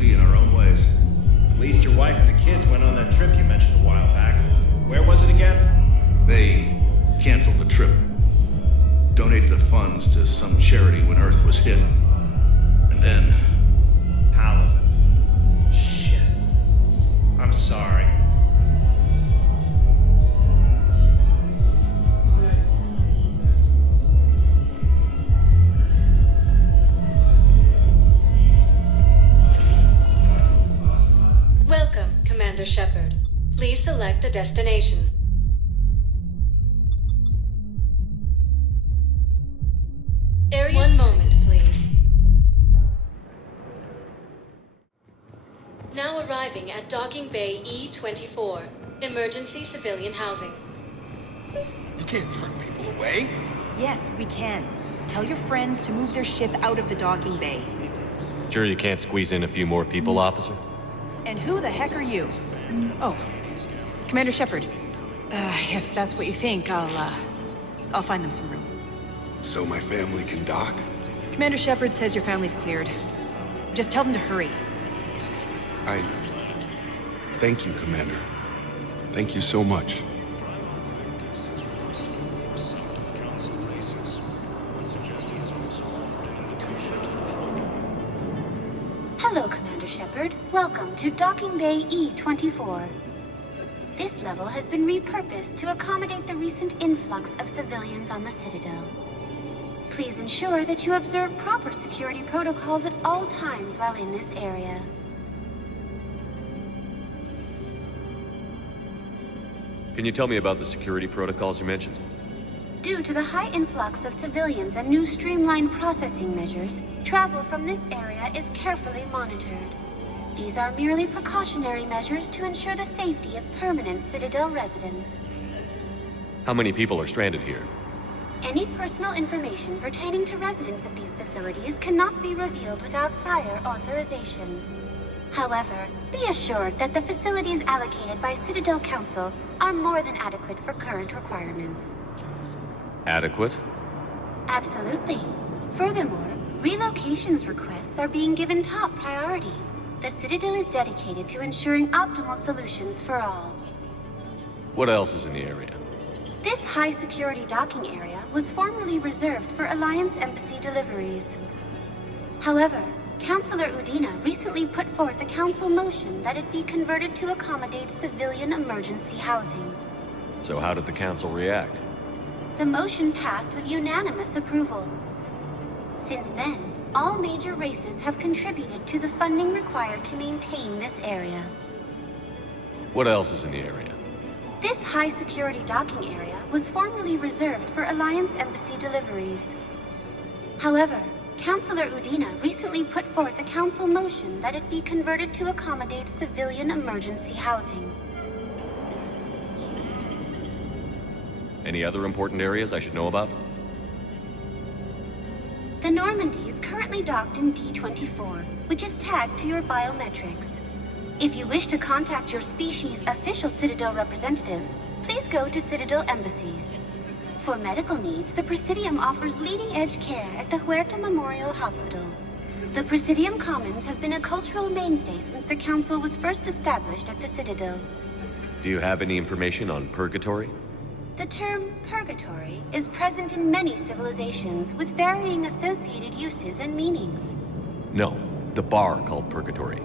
duty in our own ways. At least your wife and the kids went on that trip you mentioned a while back. Where was it again? They canceled the trip. Donated the funds to some charity when Earth was hit. And then... Paladin. Shit. I'm sorry. Welcome, Commander Shepard. Please select a destination. Area. One moment, please. Now arriving at Docking Bay E-24, emergency civilian housing. You can't turn people away. Yes, we can. Tell your friends to move their ship out of the docking bay. Sure you can't squeeze in a few more people, officer? And who the heck are you? Oh, Commander Shepard. If that's what you think, I'll find them some room. So my family can dock? Commander Shepard says your family's cleared. Just tell them to hurry. Thank you, Commander. Thank you so much. Hello, Commander Shepard. Welcome to Docking Bay E-24. This level has been repurposed to accommodate the recent influx of civilians on the Citadel. Please ensure that you observe proper security protocols at all times while in this area. Can you tell me about the security protocols you mentioned? Due to the high influx of civilians and new streamlined processing measures, travel from this area is carefully monitored. These are merely precautionary measures to ensure the safety of permanent Citadel residents. How many people are stranded here? Any personal information pertaining to residents of these facilities cannot be revealed without prior authorization. However, be assured that the facilities allocated by Citadel Council are more than adequate for current requirements. Adequate? Absolutely. Furthermore, relocations requests are being given top priority. The Citadel is dedicated to ensuring optimal solutions for all. What else is in the area? This high-security docking area was formerly reserved for Alliance Embassy deliveries. However, Councilor Udina recently put forth a council motion that it be converted to accommodate civilian emergency housing. So how did the council react? The motion passed with unanimous approval. Since then, all major races have contributed to the funding required to maintain this area. What else is in the area? This high-security docking area was formerly reserved for Alliance Embassy deliveries. However, Councilor Udina recently put forth a council motion that it be converted to accommodate civilian emergency housing. Any other important areas I should know about? The Normandy is currently docked in D-24, which is tagged to your biometrics. If you wish to contact your species' official Citadel representative, please go to Citadel embassies. For medical needs, the Presidium offers leading-edge care at the Huerta Memorial Hospital. The Presidium Commons have been a cultural mainstay since the Council was first established at the Citadel. Do you have any information on purgatory? The term purgatory is present in many civilizations with varying associated uses and meanings. No, the bar called purgatory.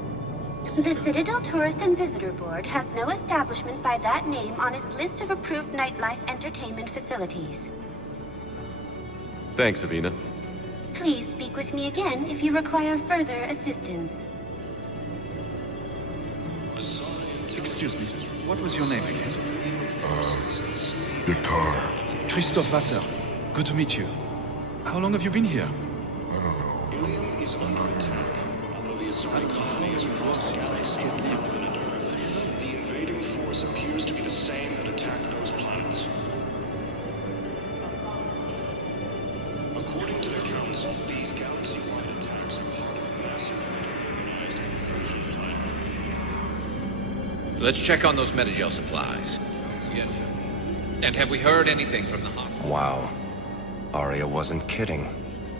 The Citadel Tourist and Visitor Board has no establishment by that name on its list of approved nightlife entertainment facilities. Thanks, Avina. Please speak with me again if you require further assistance. Excuse me, what was your name again? Victor. Christophe Wasser. Good to meet you. How long have you been here? I don't know. Alien is under attack. Although the assaulting colonies across the galaxy are more than an Earth, the invading force appears to be the same that attacked those planets. According to the Council, these galaxy-wide attacks are part of a massive organized invasion plan. Let's check on those Metagel supplies. Yeah. And have we heard anything from the hospital? Wow. Arya wasn't kidding.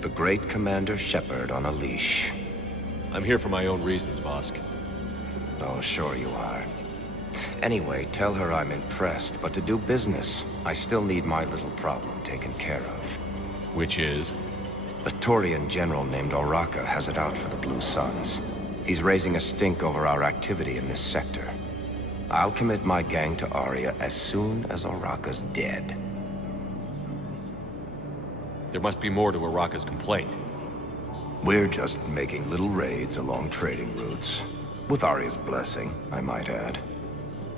The great Commander Shepard on a leash. I'm here for my own reasons, Vosk. Oh, sure you are. Anyway, tell her I'm impressed, but to do business, I still need my little problem taken care of. Which is? A Turian general named Oraka has it out for the Blue Suns. He's raising a stink over our activity in this sector. I'll commit my gang to Aria as soon as Oraka's dead. There must be more to Oraka's complaint. We're just making little raids along trading routes. With Aria's blessing, I might add.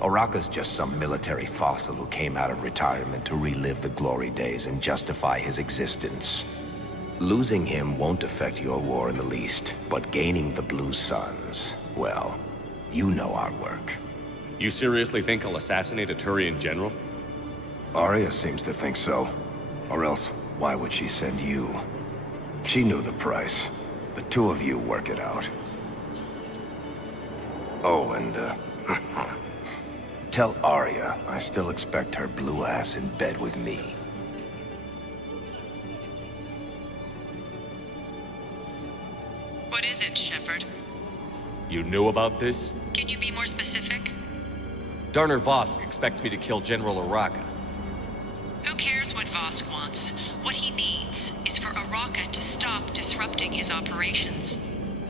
Oraka's just some military fossil who came out of retirement to relive the glory days and justify his existence. Losing him won't affect your war in the least, but gaining the Blue Suns, well, you know our work. You seriously think I'll assassinate a Turian general? Aria seems to think so. Or else, why would she send you? She knew the price. The two of you work it out. Oh, and, tell Aria I still expect her blue ass in bed with me. What is it, Shepard? You knew about this? Can you be more specific? Darner Vosk expects me to kill General Oraka. Who cares what Vosk wants? What he needs is for Oraka to stop disrupting his operations.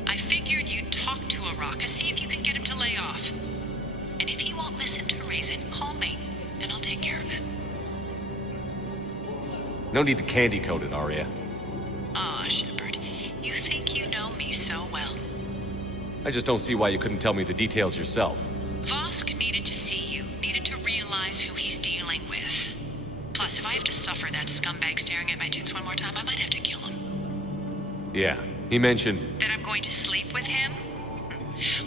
I figured you'd talk to Oraka, see if you can get him to lay off. And if he won't listen to reason, call me, and I'll take care of it. No need to candy coat it, Aria. Ah, Shepard, you think you know me so well. I just don't see why you couldn't tell me the details yourself. Vosk needed to see you, needed to realize who he's dealing with. Plus, if I have to suffer that scumbag staring at my tits one more time, I might have to kill him. Yeah, he mentioned... That I'm going to sleep with him?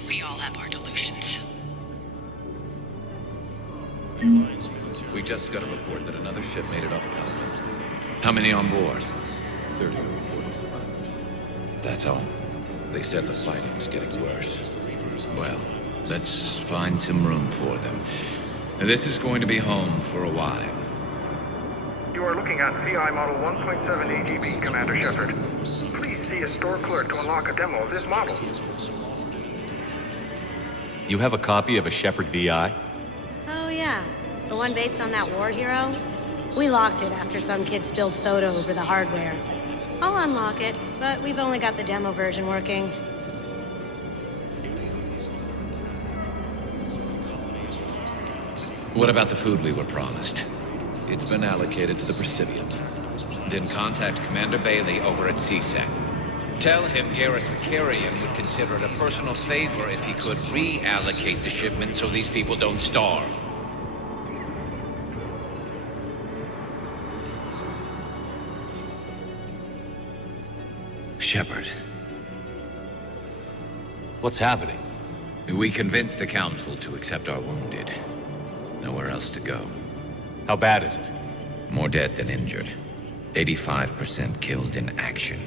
We all have our delusions. We just got a report that another ship made it off Paladin. How many on board? 30 or 40 survivors. That's all? They said the fighting's getting worse. Well, let's find some room for them. This is going to be home for a while. You are looking at VI Model 1.7 AGB, Commander Shepard. Please see a store clerk to unlock a demo of this model. You have a copy of a Shepard VI? Oh yeah, the one based on that war hero? We locked it after some kid spilled soda over the hardware. I'll unlock it, but we've only got the demo version working. What about the food we were promised? It's been allocated to the Presidium. Then contact Commander Bailey over at CSEC. Tell him Garrus Vicarian would consider it a personal favor if he could reallocate the shipment so these people don't starve. Shepard. What's happening? We convinced the Council to accept our wounded. Nowhere else to go. How bad is it? More dead than injured. 85% killed in action.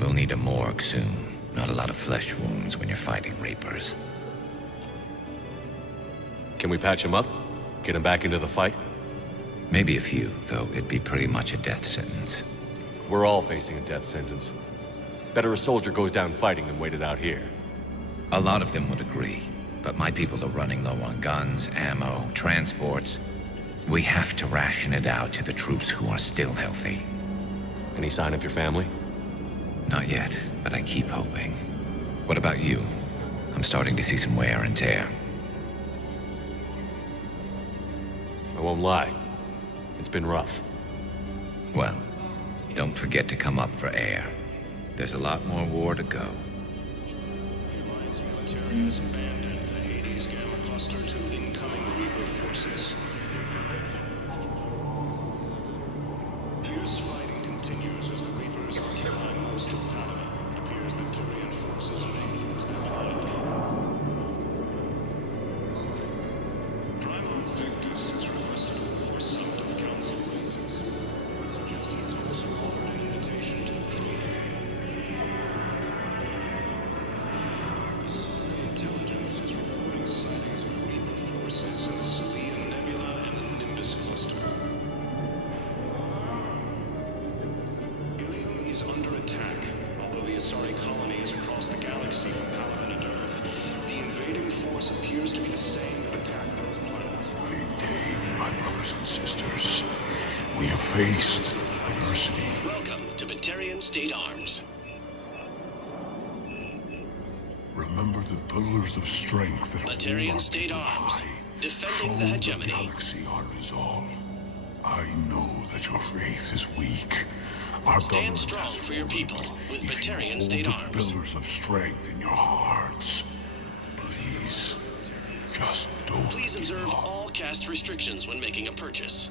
We'll need a morgue soon. Not a lot of flesh wounds when you're fighting Reapers. Can we patch him up? Get him back into the fight? Maybe a few, though it'd be pretty much a death sentence. We're all facing a death sentence. Better a soldier goes down fighting than waited out here. A lot of them would agree, but my people are running low on guns, ammo, transports. We have to ration it out to the troops who are still healthy. Any sign of your family? Not yet, but I keep hoping. What about you? I'm starting to see some wear and tear. I won't lie. It's been rough. Well, don't forget to come up for air. There's a lot more war to go. The Alliance military has abandoned the Hades Gamma Cluster to incoming Reaper forces. Fierce fighting continues as the Reapers occupy most of Paladin. It appears that Turian forces may lose their platform. Primal Victus has requested a war summit of Council races. It suggests he has also offered an invitation to the crew. Intelligence faced adversity. Welcome to Batarian State Arms. Remember the pillars of strength that Batarian hold State our people Arms, high. defending the Control hegemony. galaxy are resolve. I know that your faith is weak. Our Stand government strong has for your people fallen. with If you Batarian hold State the Arms. pillars of strength in your hearts, please, just don't Please give observe up. all cast restrictions when making a purchase.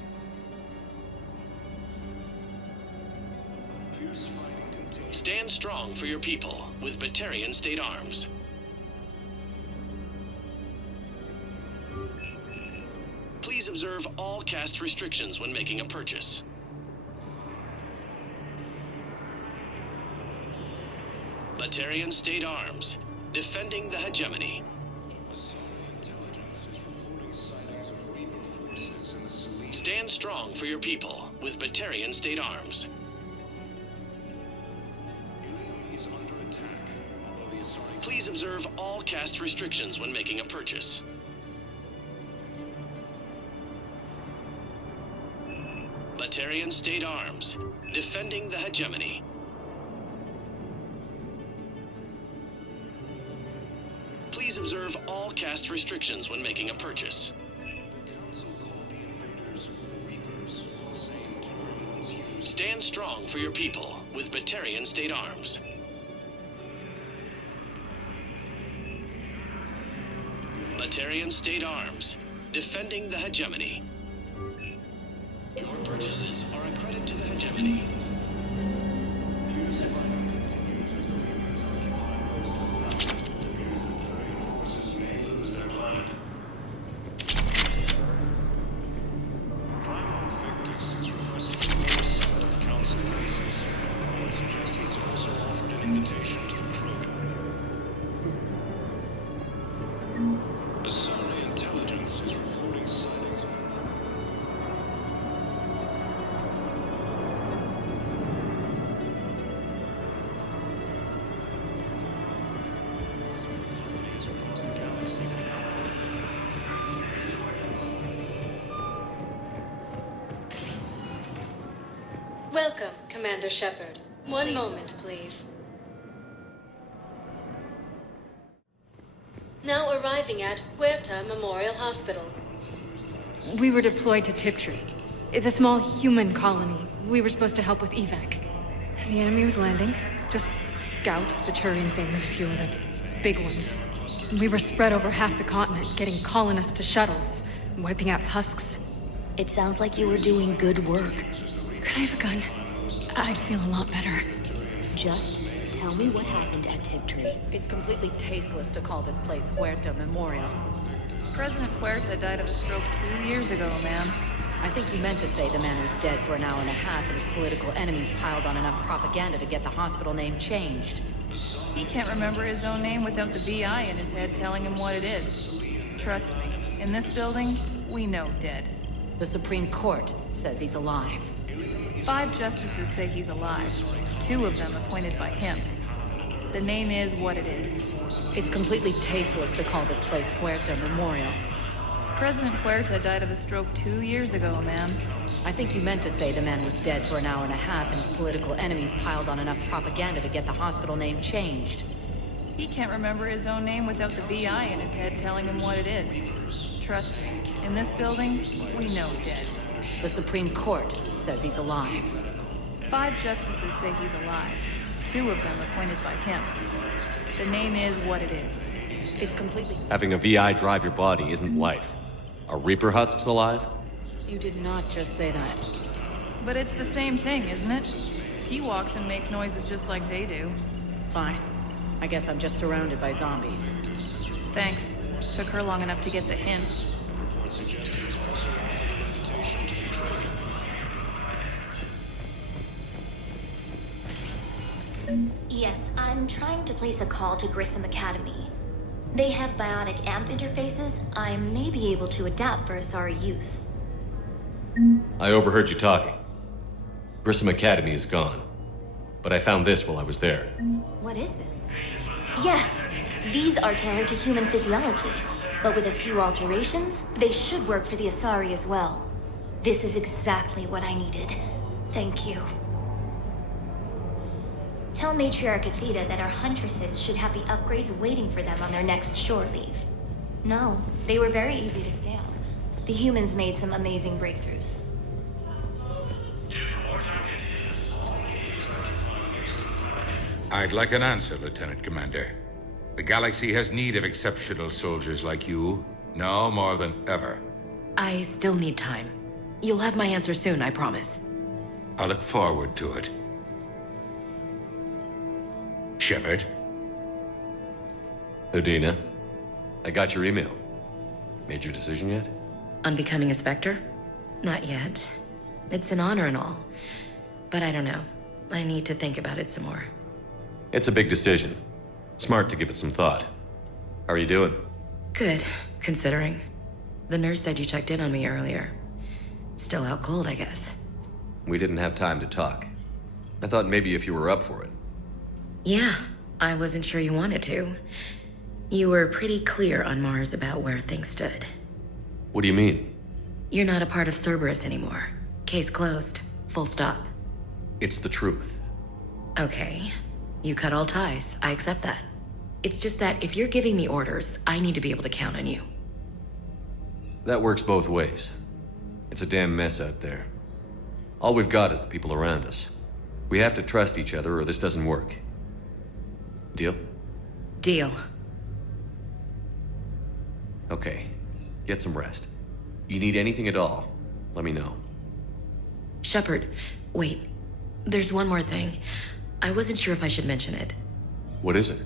Stand strong for your people with Batarian State Arms. Please observe all cast restrictions when making a purchase. Batarian State Arms, defending the hegemony. Stand strong for your people with Batarian State Arms. Please observe all cast restrictions when making a purchase. Batarian State Arms, defending the hegemony. Please observe all cast restrictions when making a purchase. Stand strong for your people with Batarian State Arms. Batarian State Arms, defending the hegemony. Your purchases are a credit to the hegemony. Welcome, Commander Shepard. One moment, please. Now arriving at Huerta Memorial Hospital. We were deployed to Tiptree. It's a small human colony. We were supposed to help with evac. The enemy was landing. Just scouts, the Turian things, a few of the big ones. We were spread over half the continent, getting colonists to shuttles, wiping out husks. It sounds like you were doing good work. Could I have a gun? I'd feel a lot better. Just tell me what happened at Tiptree. It's completely tasteless to call this place Huerta Memorial. President Huerta died of a stroke 2 years ago, ma'am. I think you meant to say the man was dead for an hour and a half and his political enemies piled on enough propaganda to get the hospital name changed. He can't remember his own name without the BI in his head telling him what it is. Trust me, in this building, we know dead. The Supreme Court says he's alive. 5 justices say he's alive. 2 of them appointed by him. The name is what it is. It's completely tasteless to call this place Huerta Memorial. President Huerta died of a stroke 2 years ago, ma'am. I think you meant to say the man was dead for an hour and a half and his political enemies piled on enough propaganda to get the hospital name changed. He can't remember his own name without the BI in his head telling him what it is. Trust me, in this building, we know dead. The Supreme Court says he's alive. 5 justices say he's alive. 2 of them appointed by him. The name is what it is. It's completely... Having a VI drive your body isn't life. Are Reaper husks alive? You did not just say that. But it's the same thing, isn't it? He walks and makes noises just like they do. Fine. I guess I'm just surrounded by zombies. Thanks. Took her long enough to get the hint. Yes, I'm trying to place a call to Grissom Academy. They have biotic amp interfaces I may be able to adapt for Asari use. I overheard you talking. Grissom Academy is gone. But I found this while I was there. What is this? Yes, these are tailored to human physiology, but with a few alterations, they should work for the Asari as well. This is exactly what I needed. Thank you. Tell Matriarch Athena that our huntresses should have the upgrades waiting for them on their next shore leave. No, they were very easy to scale. The humans made some amazing breakthroughs. I'd like an answer, Lieutenant Commander. The galaxy has need of exceptional soldiers like you, now more than ever. I still need time. You'll have my answer soon, I promise. I look forward to it. Shepard? Udina, I got your email. Made your decision yet? On becoming a Spectre? Not yet. It's an honor and all. But I don't know. I need to think about it some more. It's a big decision. Smart to give it some thought. How are you doing? Good, considering. The nurse said you checked in on me earlier. Still out cold, I guess. We didn't have time to talk. I thought maybe if you were up for it. Yeah, I wasn't sure you wanted to. You were pretty clear on Mars about where things stood. What do you mean? You're not a part of Cerberus anymore. Case closed. Full stop. It's the truth. Okay. You cut all ties. I accept that. It's just that if you're giving me orders, I need to be able to count on you. That works both ways. It's a damn mess out there. All we've got is the people around us. We have to trust each other or this doesn't work. Deal? Deal. Okay. Get some rest. You need anything at all, let me know. Shepard, wait. There's one more thing. I wasn't sure if I should mention it. What is it?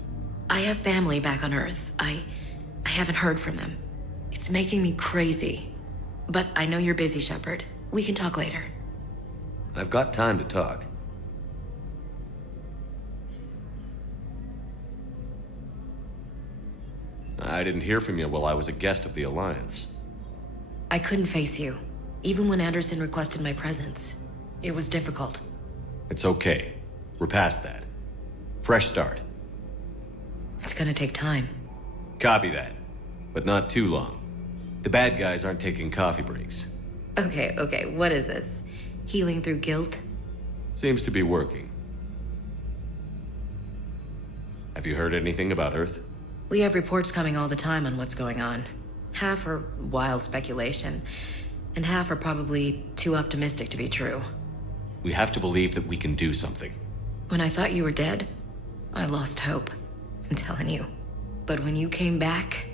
I have family back on Earth. I haven't heard from them. It's making me crazy. But I know you're busy, Shepard. We can talk later. I've got time to talk. I didn't hear from you while I was a guest of the Alliance. I couldn't face you, even when Anderson requested my presence. It was difficult. It's okay. We're past that. Fresh start. It's gonna take time. Copy that. But not too long. The bad guys aren't taking coffee breaks. Okay, what is this? Healing through guilt? Seems to be working. Have you heard anything about Earth? We have reports coming all the time on what's going on. Half are wild speculation, and half are probably too optimistic to be true. We have to believe that we can do something. When I thought you were dead, I lost hope. I'm telling you. But when you came back,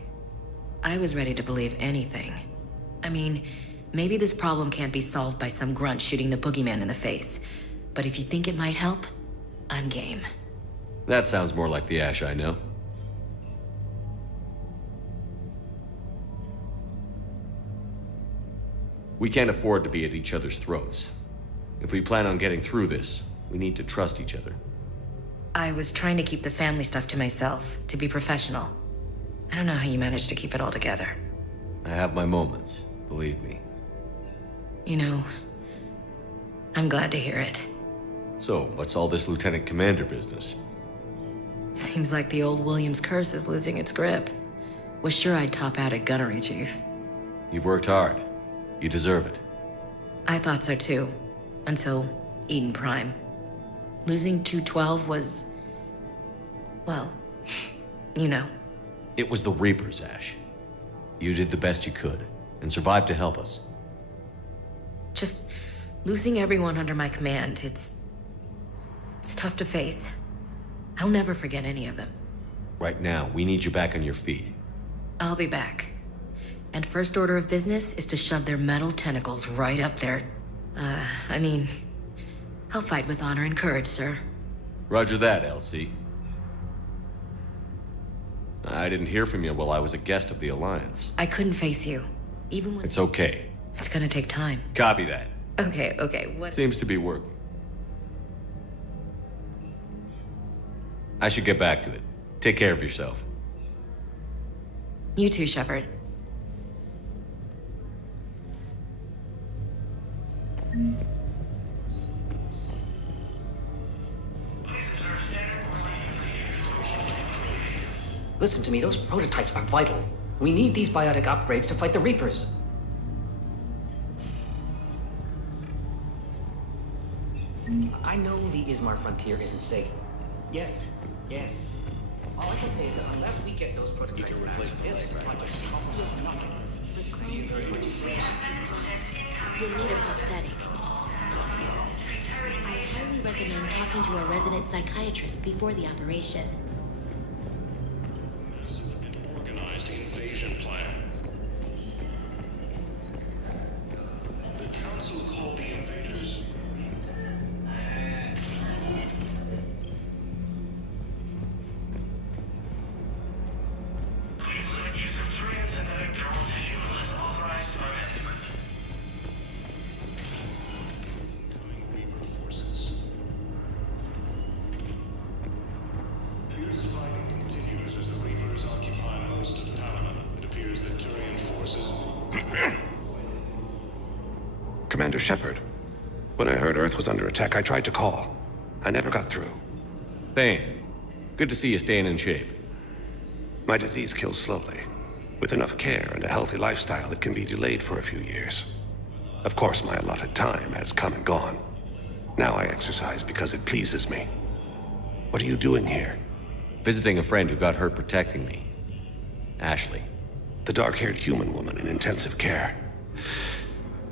I was ready to believe anything. I mean, maybe this problem can't be solved by some grunt shooting the boogeyman in the face. But if you think it might help, I'm game. That sounds more like the Ash I know. We can't afford to be at each other's throats. If we plan on getting through this, we need to trust each other. I was trying to keep the family stuff to myself, to be professional. I don't know how you managed to keep it all together. I have my moments, believe me. You know, I'm glad to hear it. So, what's all this Lieutenant Commander business? Seems like the old Williams curse is losing its grip. Was sure I'd top out at gunnery, Chief. You've worked hard. You deserve it. I thought so too. Until Eden Prime. Losing 212 was... well, you know. It was the Reapers, Ash. You did the best you could, and survived to help us. Just losing everyone under my command, it's tough to face. I'll never forget any of them. Right now, we need you back on your feet. I'll be back. And first order of business is to shove their metal tentacles right up there. I mean, I'll fight with honor and courage, sir. Roger that, LC. I didn't hear from you while I was a guest of the Alliance. I couldn't face you, even when... It's okay. It's gonna take time. Copy that. Okay, what... Seems to be working. I should get back to it. Take care of yourself. You too, Shepard. Listen to me, those prototypes are vital. We need these biotic upgrades to fight the Reapers. I know the Ismar frontier isn't safe. Yes, yes. All I can say is that unless we get those prototypes back, this project will not. The clone You'll need a prosthetic. I highly recommend talking to a resident psychiatrist before the operation. Massive and organized invasion plan. The Council called the invaders. Fierce fighting continues as the Reapers occupy most of Panama. It appears that Turian forces... Commander Shepard, when I heard Earth was under attack, I tried to call. I never got through. Thane, good to see you staying in shape. My disease kills slowly. With enough care and a healthy lifestyle, it can be delayed for a few years. Of course, my allotted time has come and gone. Now I exercise because it pleases me. What are you doing here? Visiting a friend who got hurt protecting me. Ashley. The dark-haired human woman in intensive care.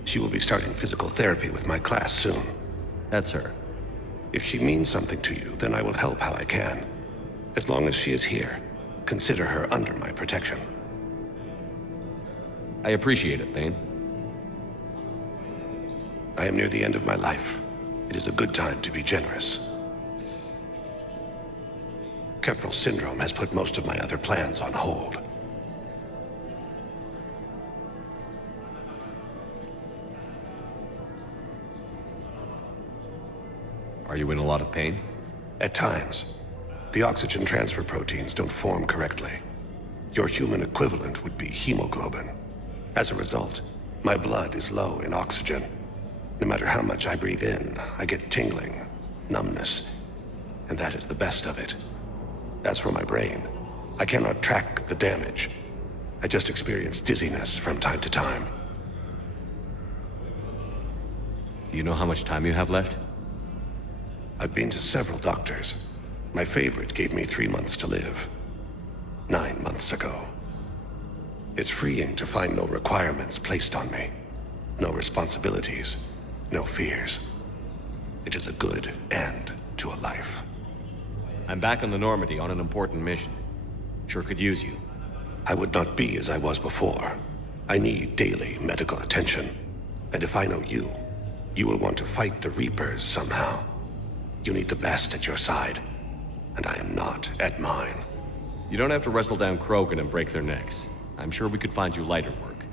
She will be starting physical therapy with my class soon. That's her. If she means something to you, then I will help how I can. As long as she is here, consider her under my protection. I appreciate it, Thane. I am near the end of my life. It is a good time to be generous. Kepral syndrome has put most of my other plans on hold. Are you in a lot of pain? At times. The oxygen transfer proteins don't form correctly. Your human equivalent would be hemoglobin. As a result, my blood is low in oxygen. No matter how much I breathe in, I get tingling, numbness, and that is the best of it. As for my brain, I cannot track the damage. I just experience dizziness from time to time. Do you know how much time you have left? I've been to several doctors. My favorite gave me 3 months to live. 9 months ago. It's freeing to find no requirements placed on me. No responsibilities. No fears. It is a good end to a life. I'm back on the Normandy on an important mission. Sure could use you. I would not be as I was before. I need daily medical attention. And if I know you, you will want to fight the Reapers somehow. You need the best at your side, and I am not at mine. You don't have to wrestle down Krogan and break their necks. I'm sure we could find you lighter work.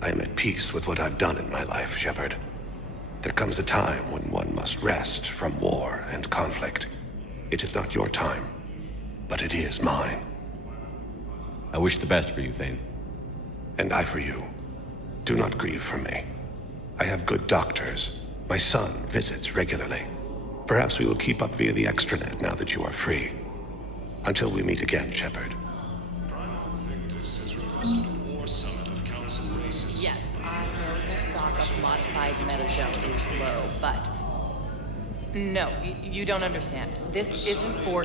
I am at peace with what I've done in my life, Shepard. There comes a time when one must rest from war and conflict. It is not your time, but it is mine. I wish the best for you, Thane. And I for you. Do not grieve for me. I have good doctors. My son visits regularly. Perhaps we will keep up via the extranet now that you are free. Until we meet again, Shepard. Yes, I know the stock of modified metagel is low, but... No, you don't understand. This isn't for...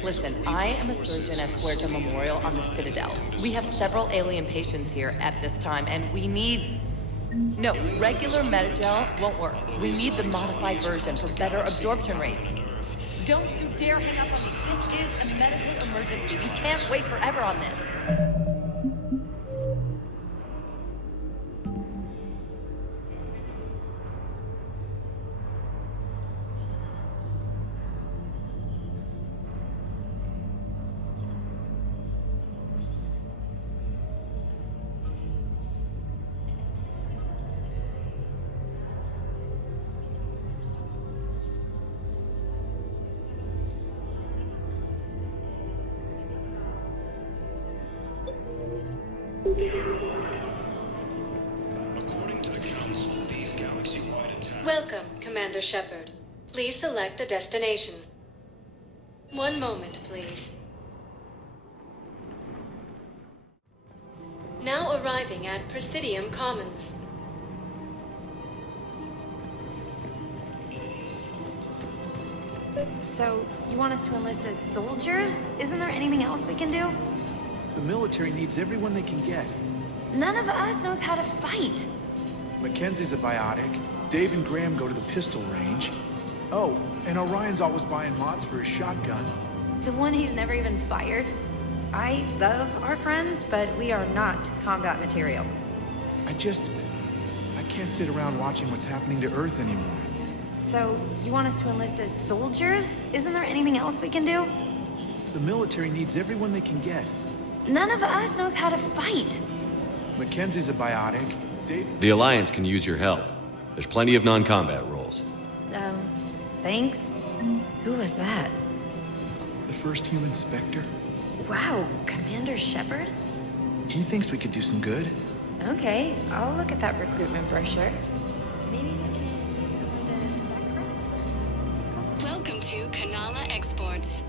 Listen, I am a surgeon at Puerto Memorial on the Citadel. We have several alien patients here at this time, and we need... No, regular metagel won't work. We need the modified version for better absorption rates. Don't you dare hang up on me. This is a medical emergency. We can't wait forever on this. According to the Council, these galaxy-wide attacks... Welcome, Commander Shepard. Please select a destination. One moment, please. Now arriving at Presidium Commons. So, you want us to enlist as soldiers? Isn't there anything else we can do? The military needs everyone they can get. None of us knows how to fight. Mackenzie's a biotic. Dave and Graham go to the pistol range. Oh, and Orion's always buying mods for his shotgun. The one he's never even fired? I love our friends, but we are not combat material. I can't sit around watching what's happening to Earth anymore. So, you want us to enlist as soldiers? Isn't there anything else we can do? The military needs everyone they can get. None of us knows how to fight. Mackenzie's a biotic. Dave... The Alliance can use your help. There's plenty of non-combat roles. Thanks. Who was that? The first human Spectre. Wow, Commander Shepard? He thinks we could do some good. Okay, I'll look at that recruitment brochure. Maybe we can use someone to... Welcome to Kanala Exports.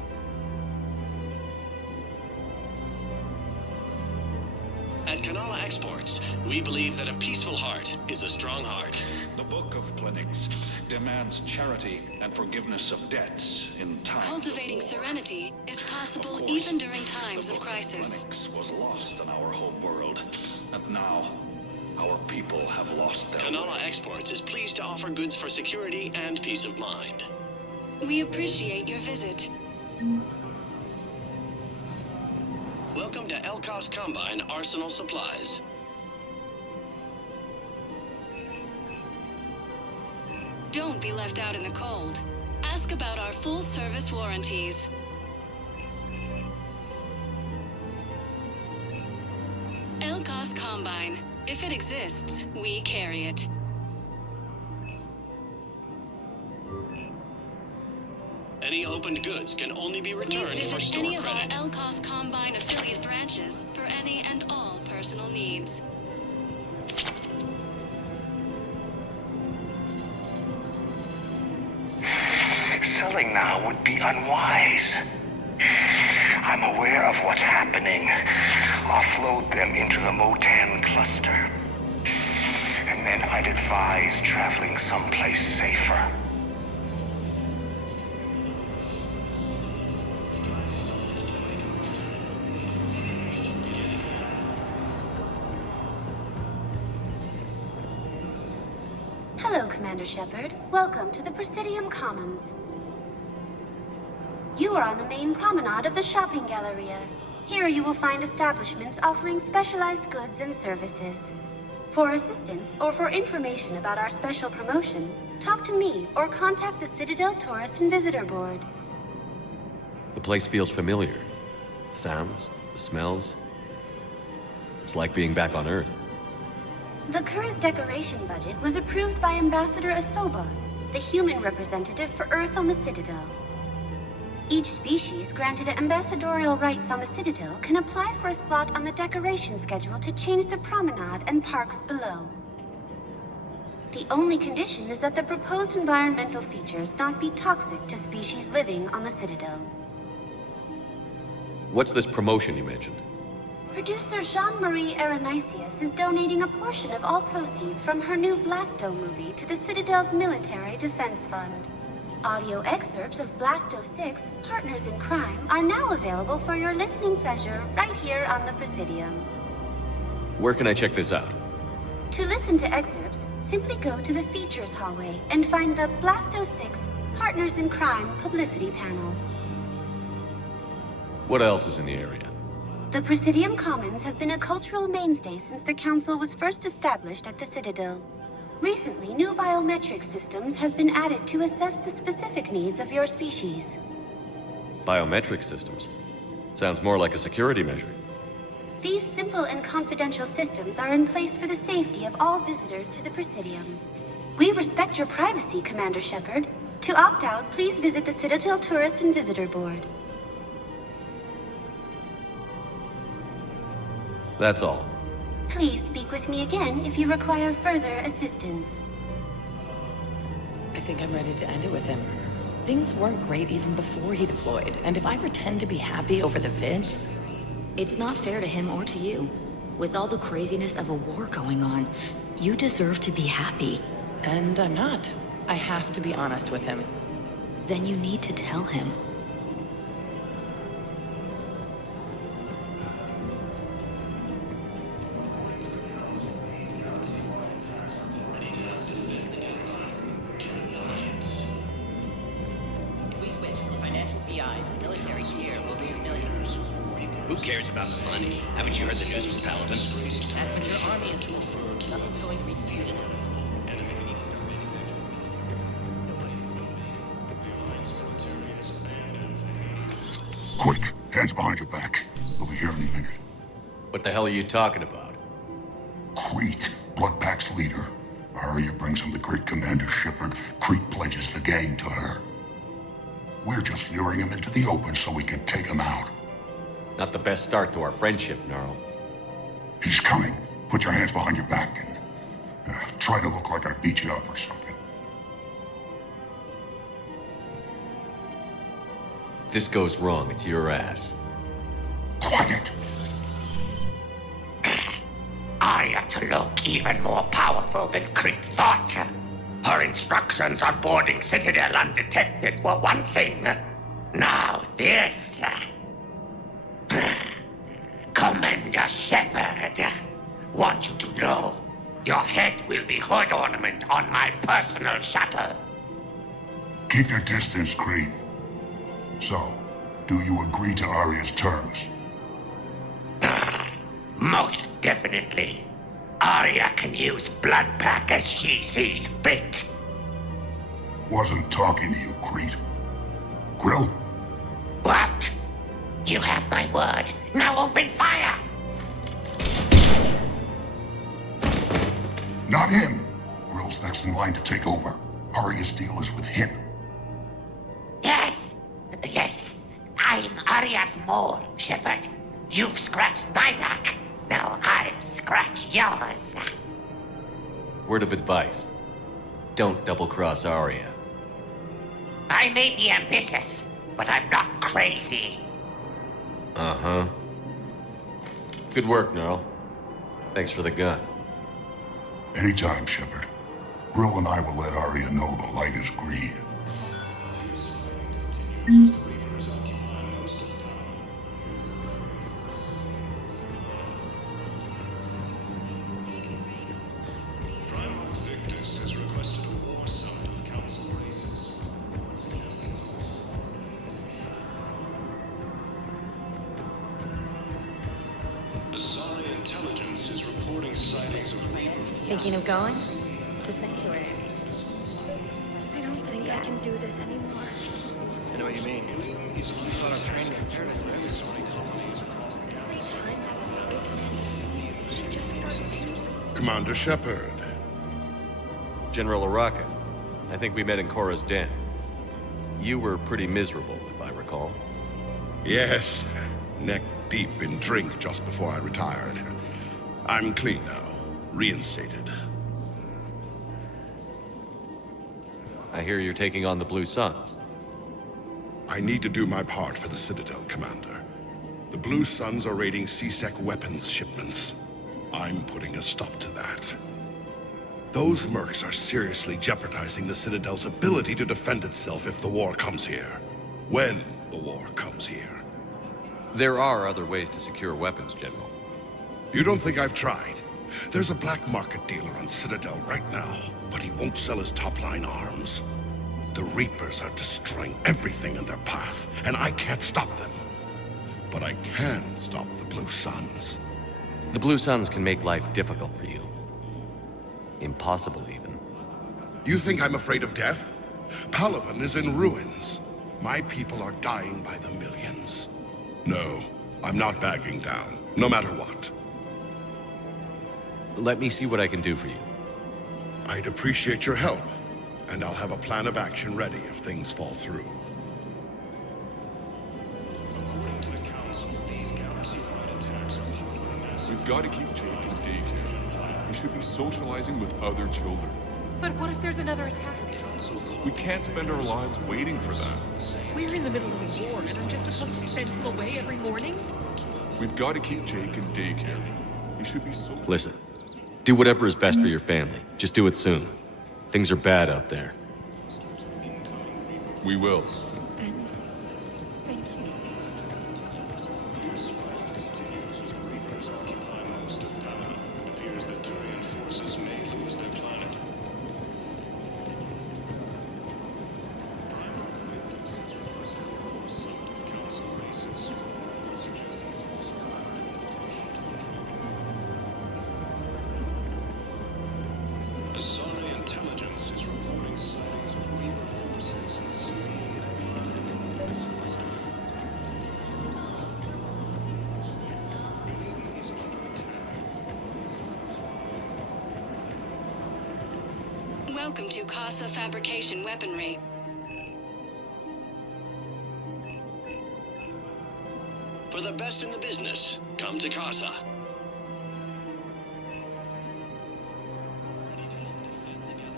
At Kanala Exports, we believe that a peaceful heart is a strong heart. The Book of Plenix demands charity and forgiveness of debts in time. Cultivating serenity is possible even during times of crisis. Plenix was lost in our home world, and now our people have lost their Kanala Exports is pleased to offer goods for security and peace of mind. We appreciate your visit. Welcome to Elkos Combine Arsenal Supplies. Don't be left out in the cold. Ask about our full-service warranties. Elkos Combine. If it exists, we carry it. Any opened goods can only be Please returned for visit store any of our credit. Elkos Combine affiliate branches for any and all personal needs. Selling now would be unwise. I'm aware of what's happening. Offload them into the Motan cluster. And then I'd advise traveling someplace safer. Hello, Commander Shepard. Welcome to the Presidium Commons. You are on the main promenade of the shopping galleria. Here you will find establishments offering specialized goods and services. For assistance or for information about our special promotion, talk to me or contact the Citadel Tourist and Visitor Board. The place feels familiar. The sounds, the smells. It's like being back on Earth. The current decoration budget was approved by Ambassador Asoba, the human representative for Earth on the Citadel. Each species granted ambassadorial rights on the Citadel can apply for a slot on the decoration schedule to change the promenade and parks below. The only condition is that the proposed environmental features not be toxic to species living on the Citadel. What's this promotion you mentioned? Producer Jean-Marie Aranicius is donating a portion of all proceeds from her new Blasto movie to the Citadel's Military Defense Fund. Audio excerpts of Blasto 6, Partners in Crime, are now available for your listening pleasure right here on the Presidium. Where can I check this out? To listen to excerpts, simply go to the Features hallway and find the Blasto 6, Partners in Crime publicity panel. What else is in the area? The Presidium Commons have been a cultural mainstay since the Council was first established at the Citadel. Recently, new biometric systems have been added to assess the specific needs of your species. Biometric systems. Sounds more like a security measure. These simple and confidential systems are in place for the safety of all visitors to the Presidium. We respect your privacy, Commander Shepard. To opt out, please visit the Citadel Tourist and Visitor Board. That's all. Please speak with me again if you require further assistance. I think I'm ready to end it with him. Things weren't great even before he deployed, and if I pretend to be happy over the vids... It's not fair to him or to you. With all the craziness of a war going on, you deserve to be happy. And I'm not. I have to be honest with him. then you need to tell him. If we switch from financial BIs to military gear, we'll lose millions. Who cares about the money? Haven't you heard the news from Paladin? That's what your army is for. Nothing's going to reach the Citadel. Quick, hands behind your back. We'll be here any minute. What the hell are you talking about? Crete, Bloodpack's leader. Arya brings him the great Commander Shepard. Crete pledges the gang to her. We're just luring him into the open so we can take him out. Not the best start to our friendship, Gnarl. He's coming. Put your hands behind your back and try to look like I beat you up or something. If this goes wrong, it's your ass. Quiet! Arya to look even more powerful than Crete thought. Her instructions on boarding Citadel undetected were one thing. Now this. Commander Shepard, want you to know, your head will be hood ornament on my personal shuttle. Keep your distance, Crete. So, do you agree to Arya's terms? Most definitely. Arya can use Bloodpack as she sees fit. Wasn't talking to you, Crete. Grill? What? You have my word. Now open fire! Not him. Grill's next in line to take over. Arya's deal is with him. Yes. I'm Arya's mole, Shepard. You've scratched my back. Now I'll scratch yours. Word of advice. Don't double-cross Arya. I may be ambitious, but I'm not crazy. Uh-huh. Good work, Gnarl. Thanks for the gun. Anytime, Shepard. Grill and I will let Arya know the light is green. Victus has requested a war summit of council races. Asari intelligence is reporting sightings of Reaper forces. Thinking of going? To Sanctuary. I don't think I can do this anymore. I know what you mean. I thought our training and service and every sort of colonies across the galaxy. Every time I was awake, she just starts. Commander Shepard. General Araka. I think we met in Korra's den. You were pretty miserable, if I recall. Yes, neck deep in drink just before I retired. I'm clean now, reinstated. I hear you're taking on the Blue Suns. I need to do my part for the Citadel, Commander. The Blue Suns are raiding C-Sec weapons shipments. I'm putting a stop to that. Those mercs are seriously jeopardizing the Citadel's ability to defend itself if the war comes here. When the war comes here. There are other ways to secure weapons, General. You don't think I've tried? There's a black market dealer on Citadel right now, but he won't sell his top-line arms. The Reapers are destroying everything in their path, and I can't stop them. But I can stop the Blue Suns. The Blue Suns can make life difficult for you. Impossible, even. You think I'm afraid of death? Palaven is in ruins. My people are dying by the millions. No, I'm not backing down, no matter what. Let me see what I can do for you. I'd appreciate your help, and I'll have a plan of action ready if things fall through. According to the Council, these galaxy-wide attacks are part of a massive... We've got to keep Jake in daycare. He should be socializing with other children. But what if there's another attack? We can't spend our lives waiting for that. We're in the middle of a war, and I'm just supposed to send him away every morning? We've got to keep Jake in daycare. He should be social. Listen, do whatever is best for your family. Just do it soon. Things are bad out there. We will. And thank you. It appears that Turian forces may lose their planet. Asari intelligence is reporting sightings of weaver forces in Welcome to Casa Fabrication Weaponry. For the best in the business, come to Casa.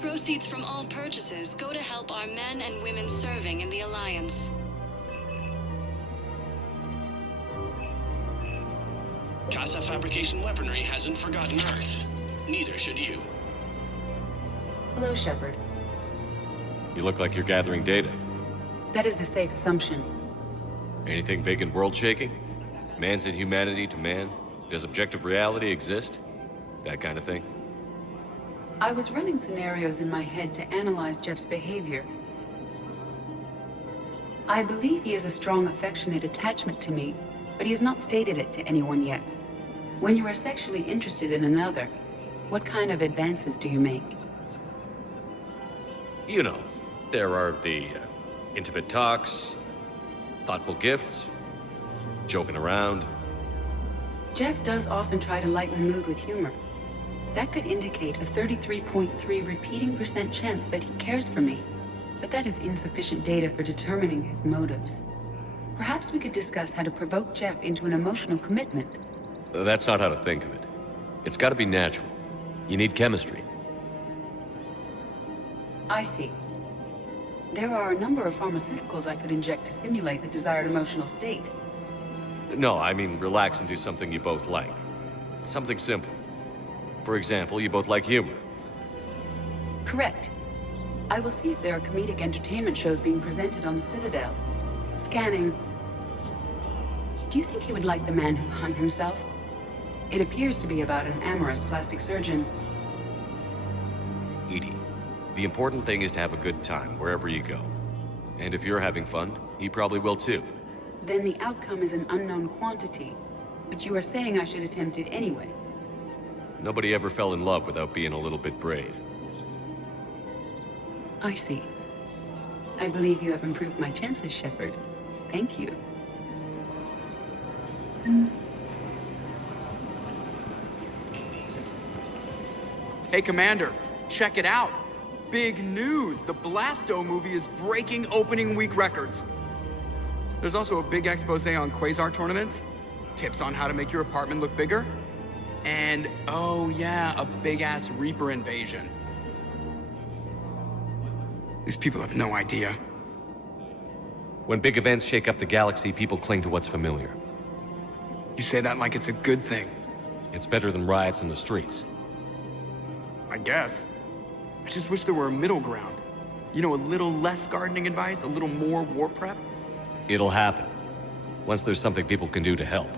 Proceeds from all purchases go to help our men and women serving in the Alliance. Casa Fabrication Weaponry hasn't forgotten Earth. Neither should you. Hello, Shepard. You look like you're gathering data. That is a safe assumption. Anything big and world-shaking? Man's inhumanity to man? Does objective reality exist? That kind of thing? I was running scenarios in my head to analyze Jeff's behavior. I believe he has a strong affectionate attachment to me, but he has not stated it to anyone yet. When you are sexually interested in another, what kind of advances do you make? You know, there are the intimate talks, thoughtful gifts, joking around. Jeff does often try to lighten the mood with humor. That could indicate a 33.3 repeating % chance that he cares for me. But that is insufficient data for determining his motives. Perhaps we could discuss how to provoke Jeff into an emotional commitment. That's not how to think of it. It's got to be natural. You need chemistry. I see. There are a number of pharmaceuticals I could inject to simulate the desired emotional state. No, I mean relax and do something you both like. Something simple. For example, you both like humor. Correct. I will see if there are comedic entertainment shows being presented on the Citadel. Scanning. Do you think he would like The Man Who Hung Himself? It appears to be about an amorous plastic surgeon. Edie, the important thing is to have a good time wherever you go. And if you're having fun, he probably will too. Then the outcome is an unknown quantity. But you are saying I should attempt it anyway. Nobody ever fell in love without being a little bit brave. I see. I believe you have improved my chances, Shepard. Thank you. Hey, Commander, check it out. Big news! The Blasto movie is breaking opening week records. There's also a big expose on quasar tournaments, tips on how to make your apartment look bigger, and, oh yeah, a big-ass Reaper invasion. These people have no idea. When big events shake up the galaxy, people cling to what's familiar. You say that like it's a good thing. It's better than riots in the streets. I guess. I just wish there were a middle ground. You know, a little less gardening advice, a little more war prep. It'll happen. Once there's something people can do to help.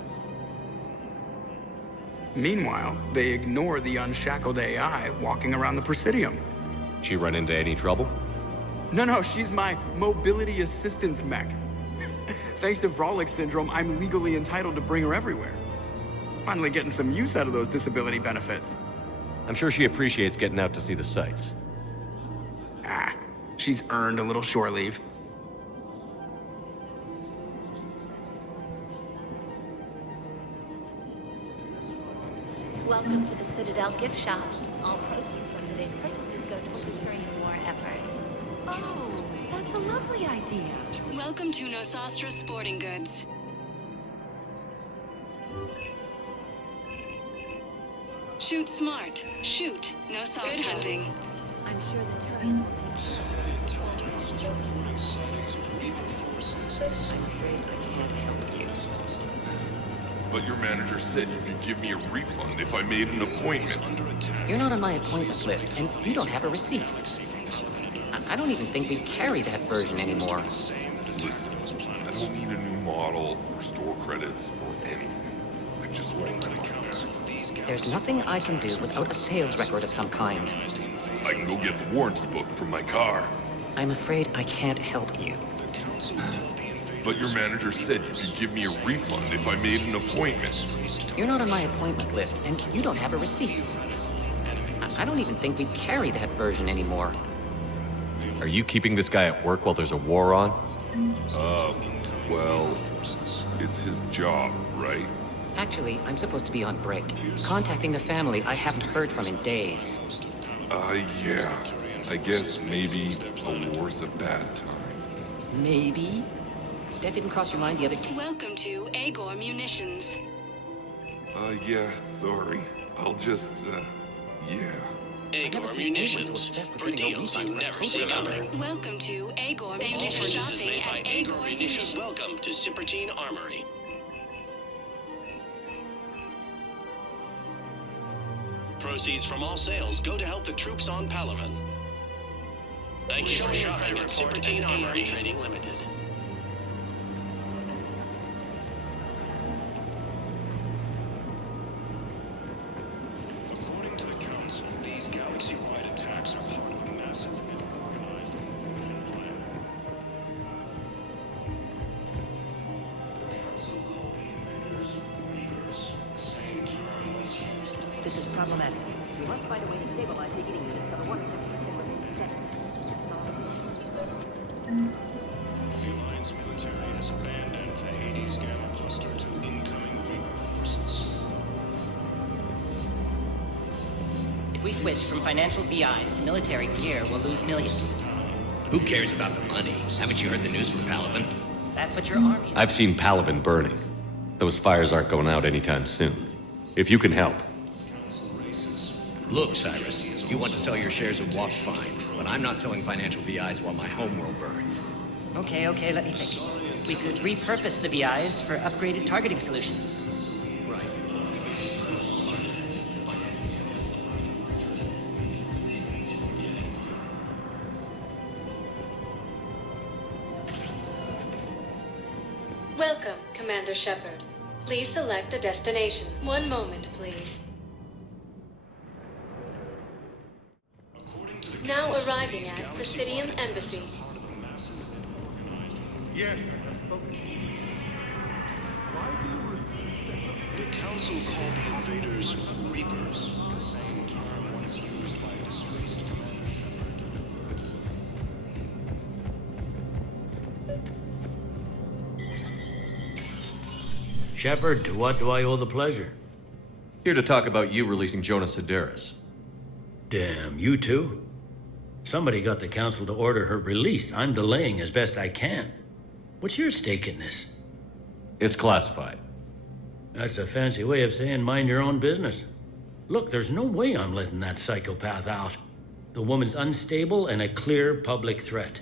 Meanwhile, they ignore the unshackled AI walking around the Presidium. She run into any trouble? No, she's my mobility assistance mech. Thanks to Vrolic syndrome, I'm legally entitled to bring her everywhere. Finally getting some use out of those disability benefits. I'm sure she appreciates getting out to see the sights. Ah, she's earned a little shore leave. Welcome to the Citadel gift shop. All proceeds from today's purchases go towards the Turian war effort. Oh, that's a lovely idea. Welcome to Nosastra Sporting Goods. Shoot smart. Shoot. Nosastra. Good hunting. I'm sure the Turians will take I'm afraid I can't help you. But your manager said you could give me a refund if I made an appointment. You're not on my appointment list, and you don't have a receipt. I don't even think we carry that version anymore. Listen, I don't need a new model or store credits or anything. I just want my money back. There's nothing I can do without a sales record of some kind. I can go get the warranty book from my car. I'm afraid I can't help you. But your manager said you could give me a refund if I made an appointment. You're not on my appointment list, and you don't have a receipt. I don't even think we carry that version anymore. Are you keeping this guy at work while there's a war on? Well, it's his job, right? Actually, I'm supposed to be on break. Contacting the family I haven't heard from in days. Yeah. I guess maybe a war's a bad time. Maybe? That didn't cross your mind the other day? Welcome to Agor Munitions. Yeah, sorry. I'll just, yeah. Agor Munitions, for deals you never see coming. Welcome to Agor All Munitions. purchases Shopping made by at Agor Munitions. Welcome to Sippertine Armory. Proceeds from all sales go to help the troops on Palaven. Thank you for shopping at Sippertine Armory Trading Limited. According to the Council, these galaxy-wide attacks are part of a massive and organized invasion plan. The Council called the invaders Reavers, the same term once used. This is problematic. We must find a way to stabilize the heating unit so the water temperature can remain steady. The Alliance military has abandoned the Hades Gamma Cluster to incoming Reaper forces. If we switch from financial VIs to military gear, we'll lose millions. Who cares about the money? Haven't you heard the news from Palaven? That's what your army... I've seen Palaven burning. Those fires aren't going out anytime soon. If you can help. Look, Cyrus, you want to sell your shares of WAP, fine, but I'm not selling financial VIs while my homeworld burns. Okay, let me think. We could repurpose the VIs for upgraded targeting solutions. Welcome, Commander Shepard. Please select a destination. One moment, please. Now arriving at Presidium Embassy. Yes, I have spoken to you. Why do you refuse to help? The Council called the invaders Reapers, the same term once used by a disgraced Shepard, to what do I owe the pleasure? Here to talk about you releasing Jonas Sedaris. Damn, you too? Somebody got the Council to order her release. I'm delaying as best I can. What's your stake in this? It's classified. That's a fancy way of saying mind your own business. Look, there's no way I'm letting that psychopath out. The woman's unstable and a clear public threat.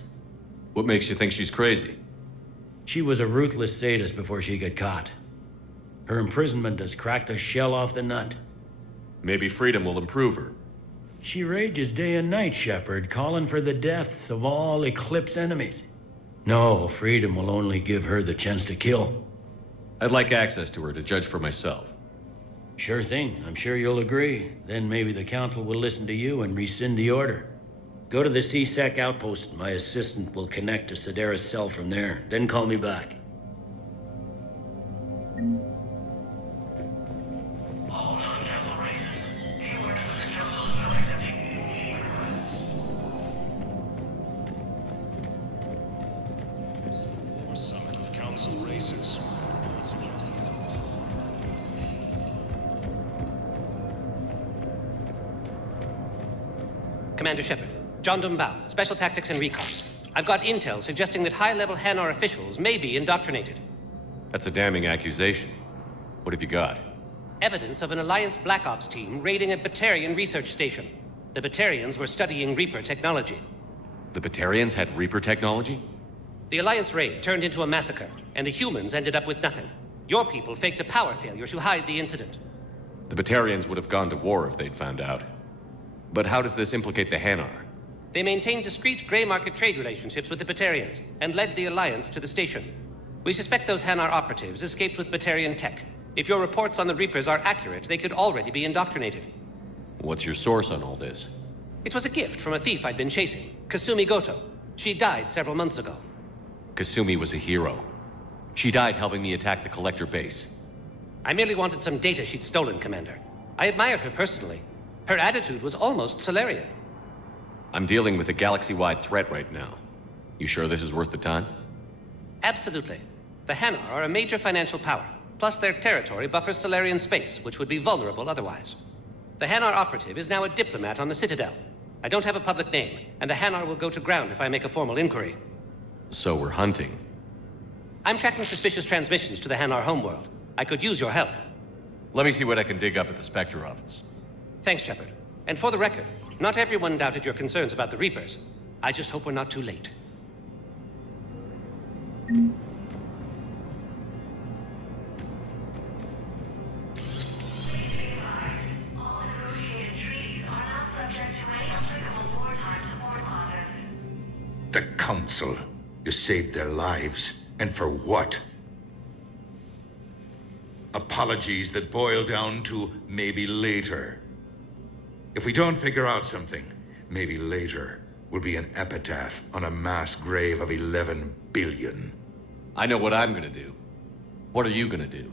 What makes you think she's crazy? She was a ruthless sadist before she got caught. Her imprisonment has cracked the shell off the nut. Maybe freedom will improve her. She rages day and night, Shepard, calling for the deaths of all Eclipse enemies. No, freedom will only give her the chance to kill. I'd like access to her to judge for myself. Sure thing. I'm sure you'll agree. Then maybe the Council will listen to you and rescind the order. Go to the C-Sec outpost. My assistant will connect to Sedaris' cell from there. Then call me back. Summit of Council races. Commander Shepard, John Dumbao, Special Tactics and Recon. I've got intel suggesting that high-level Hanar officials may be indoctrinated. That's a damning accusation. What have you got? Evidence of an Alliance Black Ops team raiding a Batarian research station. The Batarians were studying Reaper technology. The Batarians had Reaper technology? The Alliance raid turned into a massacre, and the humans ended up with nothing. Your people faked a power failure to hide the incident. The Batarians would have gone to war if they'd found out. But how does this implicate the Hanar? They maintained discreet gray market trade relationships with the Batarians and led the Alliance to the station. We suspect those Hanar operatives escaped with Batarian tech. If your reports on the Reapers are accurate, they could already be indoctrinated. What's your source on all this? It was a gift from a thief I'd been chasing, Kasumi Goto. She died several months ago. Kasumi was a hero. She died helping me attack the Collector base. I merely wanted some data she'd stolen, Commander. I admired her personally. Her attitude was almost Solarian. I'm dealing with a galaxy-wide threat right now. You sure this is worth the time? Absolutely. The Hanar are a major financial power, plus their territory buffers Solarian space, which would be vulnerable otherwise. The Hanar operative is now a diplomat on the Citadel. I don't have a public name, and the Hanar will go to ground if I make a formal inquiry. So we're hunting. I'm tracking suspicious transmissions to the Hanar homeworld. I could use your help. Let me see what I can dig up at the Spectre office. Thanks, Shepard. And for the record, not everyone doubted your concerns about the Reapers. I just hope we're not too late. The Council. You saved their lives. And for what? Apologies that boil down to maybe later. If we don't figure out something, maybe later will be an epitaph on a mass grave of 11 billion. I know what I'm gonna do. What are you gonna do?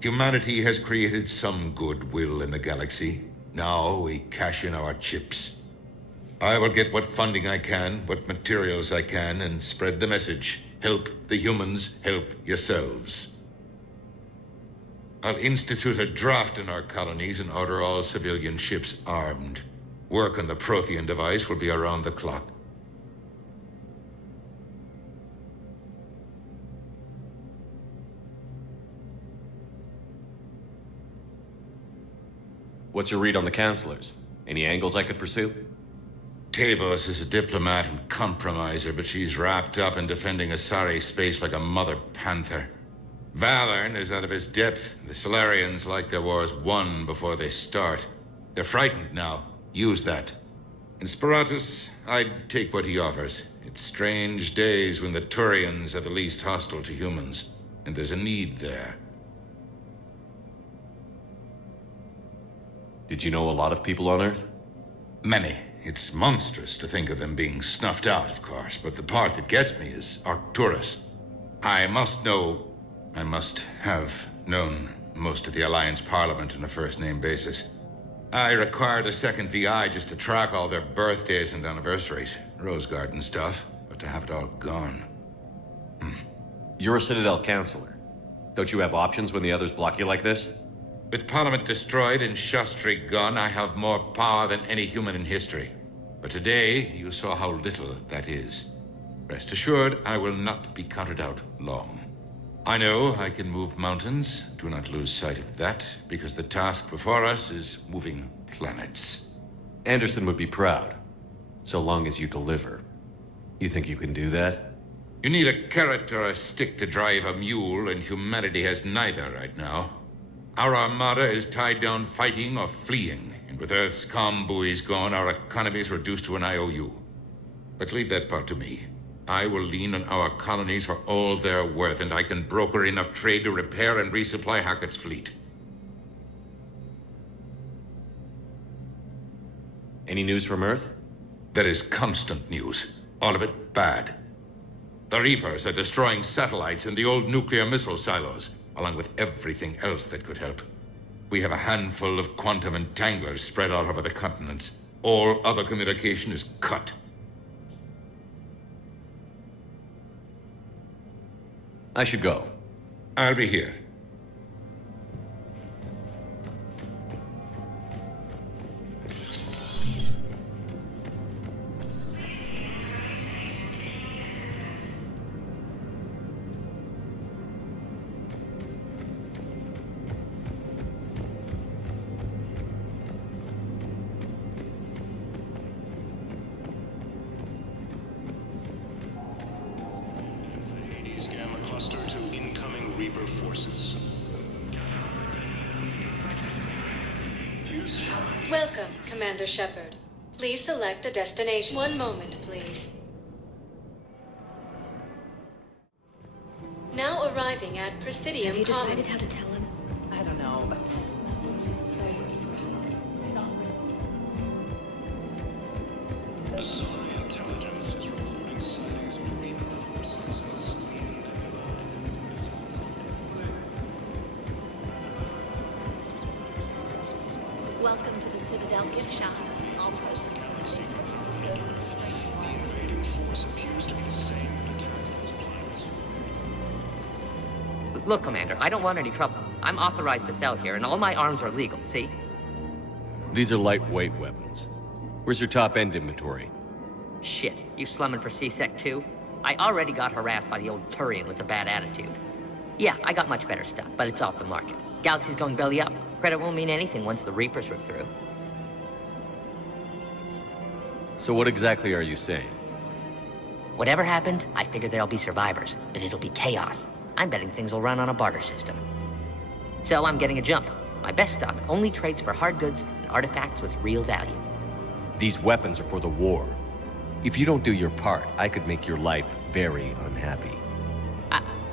Humanity has created some goodwill in the galaxy. Now we cash in our chips. I will get what funding I can, what materials I can, and spread the message. Help the humans, help yourselves. I'll institute a draft in our colonies and order all civilian ships armed. Work on the Prothean device will be around the clock. What's your read on the counselors? Any angles I could pursue? Tavos is a diplomat and compromiser, but she's wrapped up in defending Asari space like a mother panther. Valorn is out of his depth. The Solarians like their wars won before they start. They're frightened now. Use that. In Sparatus, I'd take what he offers. It's strange days when the Turians are the least hostile to humans, and there's a need there. Did you know a lot of people on Earth? Many. It's monstrous to think of them being snuffed out, of course, but the part that gets me is Arcturus. I must have known most of the Alliance Parliament on a first-name basis. I required a second VI just to track all their birthdays and anniversaries. Rose Garden stuff, but to have it all gone. You're a Citadel counselor. Don't you have options when the others block you like this? With Parliament destroyed and Shastri gone, I have more power than any human in history. But today, you saw how little that is. Rest assured, I will not be counted out long. I know I can move mountains. Do not lose sight of that, because the task before us is moving planets. Anderson would be proud, so long as you deliver. You think you can do that? You need a carrot or a stick to drive a mule, and humanity has neither right now. Our armada is tied down fighting or fleeing, and with Earth's comm buoys gone, our economy is reduced to an IOU. But leave that part to me. I will lean on our colonies for all they're worth, and I can broker enough trade to repair and resupply Hackett's fleet. Any news from Earth? There is constant news. All of it bad. The Reapers are destroying satellites and the old nuclear missile silos, along with everything else that could help. We have a handful of quantum entanglers spread out over the continents. All other communication is cut. I should go. I'll be here. Welcome, Commander Shepard. Please select a destination. One moment, please. Now arriving at Presidium Have you decided Commons. how to tell him? I don't know, but Asari intelligence is reporting sightings of Reaper forces. Welcome to the Citadel gift shop. All proceeds. The invading force appears to be the same that attacked those planets. Look, Commander, I don't want any trouble. I'm authorized to sell here, and all my arms are legal, see? These are lightweight weapons. Where's your top-end inventory? Shit, you slumming for C-Sec too? I already got harassed by the old Turian with a bad attitude. Yeah, I got much better stuff, but it's off the market. Galaxy's going belly up. Credit won't mean anything once the Reapers rip through. So what exactly are you saying? Whatever happens, I figure there'll be survivors, but it'll be chaos. I'm betting things will run on a barter system. So I'm getting a jump. My best stock only trades for hard goods and artifacts with real value. These weapons are for the war. If you don't do your part, I could make your life very unhappy.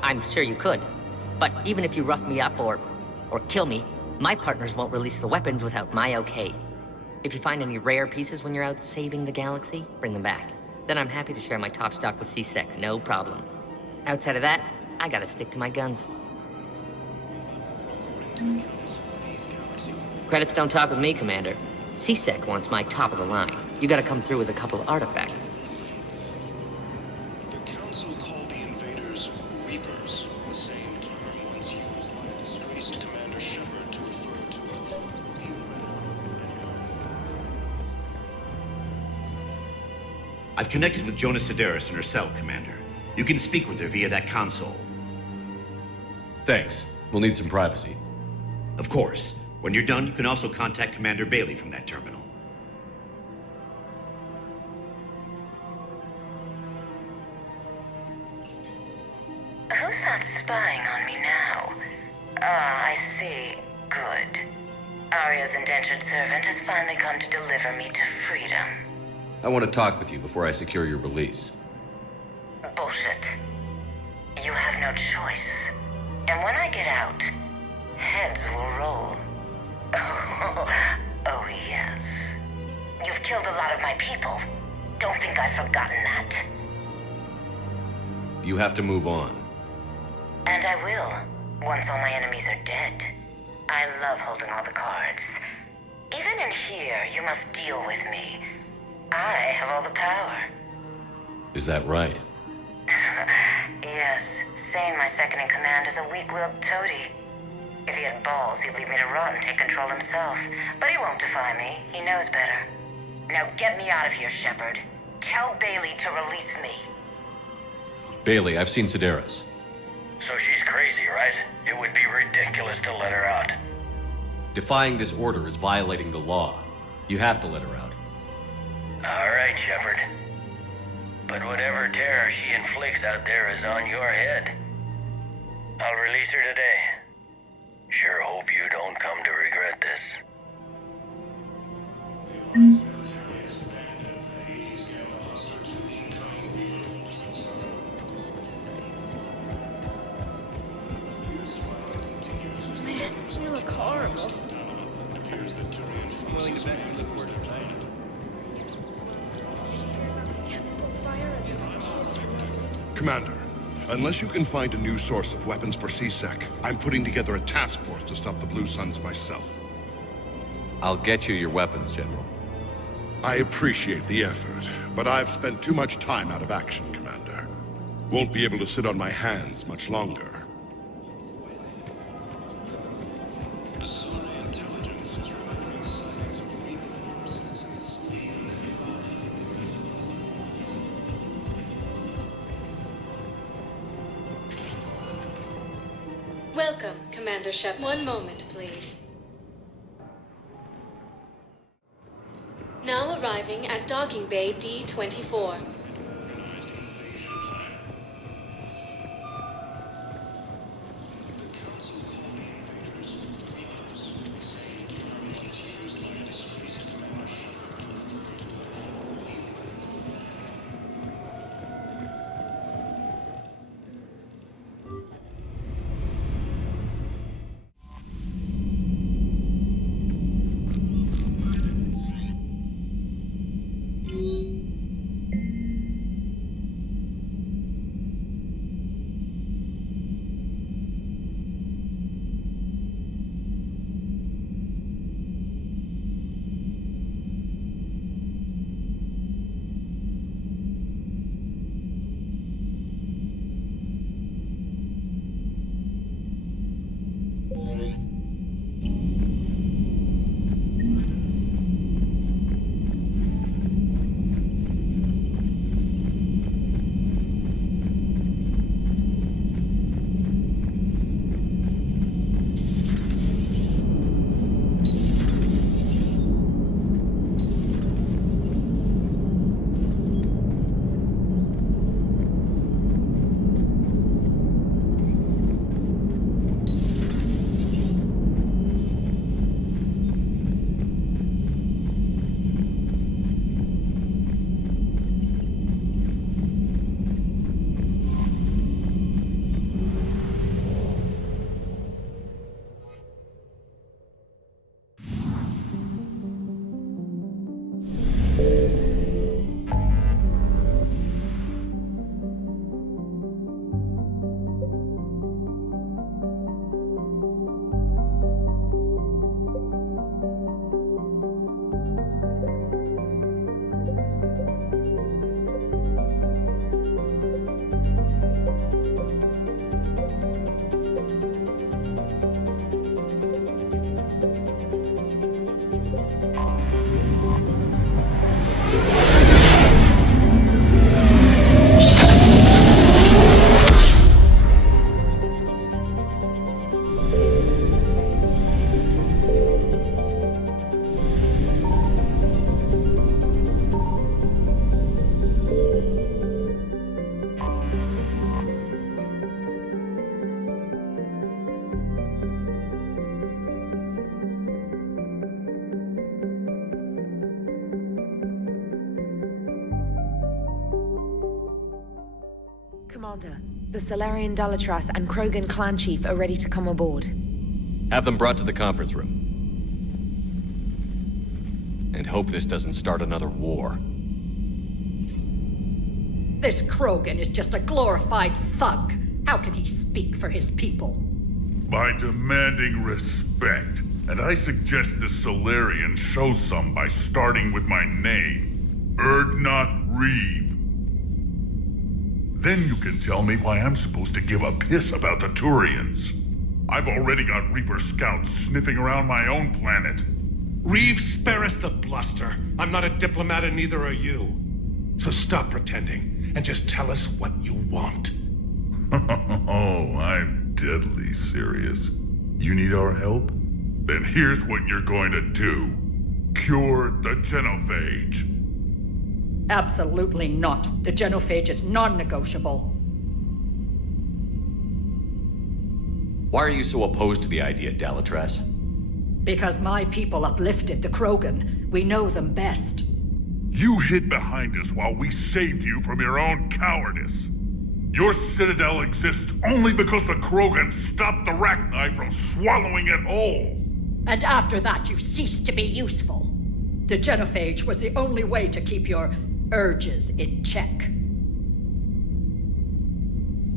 I'm sure you could. But even if you rough me up or kill me, my partners won't release the weapons without my okay. If you find any rare pieces when you're out saving the galaxy, bring them back. Then I'm happy to share my top stock with C-Sec, no problem. Outside of that, I gotta stick to my guns. Credits don't talk with me, Commander. C-Sec wants my top of the line. You gotta come through with a couple artifacts. The Council called the invaders Reapers, the same term once used by the disgraced Commander Shepard to refer to I've connected with Jonas Sedaris and her cell, Commander. You can speak with her via that console. Thanks. We'll need some privacy. Of course. When you're done, you can also contact Commander Bailey from that terminal. Who's that spying on me now? Ah, I see. Good. Arya's indentured servant has finally come to deliver me to freedom. I want to talk with you before I secure your release. Bullshit. You have no choice. And when I get out, heads will roll. Oh, yes. You've killed a lot of my people. Don't think I've forgotten that. You have to move on. And I will, once all my enemies are dead. I love holding all the cards. Even in here, you must deal with me. I have all the power. Is that right? Yes, Sane, my second-in-command, is a weak-willed toady. If he had balls, he'd leave me to rot and take control himself. But he won't defy me. He knows better. Now get me out of here, Shepard. Tell Bailey to release me. Bailey, I've seen Sedaris. So she's crazy, right? It would be ridiculous to let her out. Defying this order is violating the law. You have to let her out. All right, Shepard. But whatever terror she inflicts out there is on your head. I'll release her today. Sure hope you don't come to regret this. Man, you look horrible. appears that Turian forces may have left their planet. Commander, unless you can find a new source of weapons for C-Sec, I'm putting together a task force to stop the Blue Suns myself. I'll get you your weapons, General. I appreciate the effort, but I've spent too much time out of action, Commander. Won't be able to sit on my hands much longer. Asari intelligence is reporting sightings of Reaper forces. Welcome, Commander Shep. One moment, please. Now arriving at Docking Bay D-24. Commander, the Solarian Dalatras and Krogan clan chief are ready to come aboard. Have them brought to the conference room. And hope this doesn't start another war. This Krogan is just a glorified thug. How can he speak for his people? By demanding respect. And I suggest the Solarian show some by starting with my name, Erdnot Reeve. Then you can tell me why I'm supposed to give a piss about the Turians. I've already got Reaper scouts sniffing around my own planet. Reeve, spare us the bluster. I'm not a diplomat and neither are you. So stop pretending and just tell us what you want. Oh, I'm deadly serious. You need our help? Then here's what you're going to do. Cure the genophage. Absolutely not. The genophage is non-negotiable. Why are you so opposed to the idea, Dalatras? Because my people uplifted the Krogan. We know them best. You hid behind us while we saved you from your own cowardice. Your citadel exists only because the Krogan stopped the Rachni from swallowing it whole. And after that, you ceased to be useful. The genophage was the only way to keep your urges in check.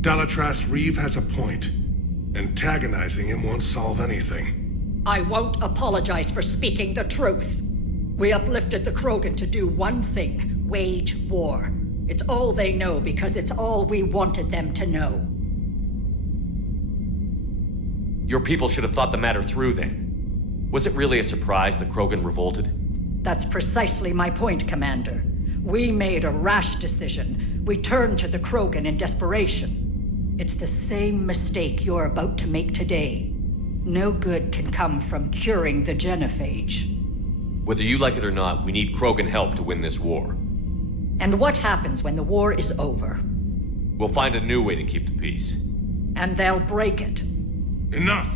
Dalatras, Reeve has a point. Antagonizing him won't solve anything. I won't apologize for speaking the truth. We uplifted the Krogan to do one thing: wage war. It's all they know because it's all we wanted them to know. Your people should have thought the matter through then. Was it really a surprise that Krogan revolted? That's precisely my point, Commander. We made a rash decision. We turned to the Krogan in desperation. It's the same mistake you're about to make today. No good can come from curing the genophage. Whether you like it or not, we need Krogan help to win this war. And what happens when the war is over? We'll find a new way to keep the peace. And they'll break it. Enough!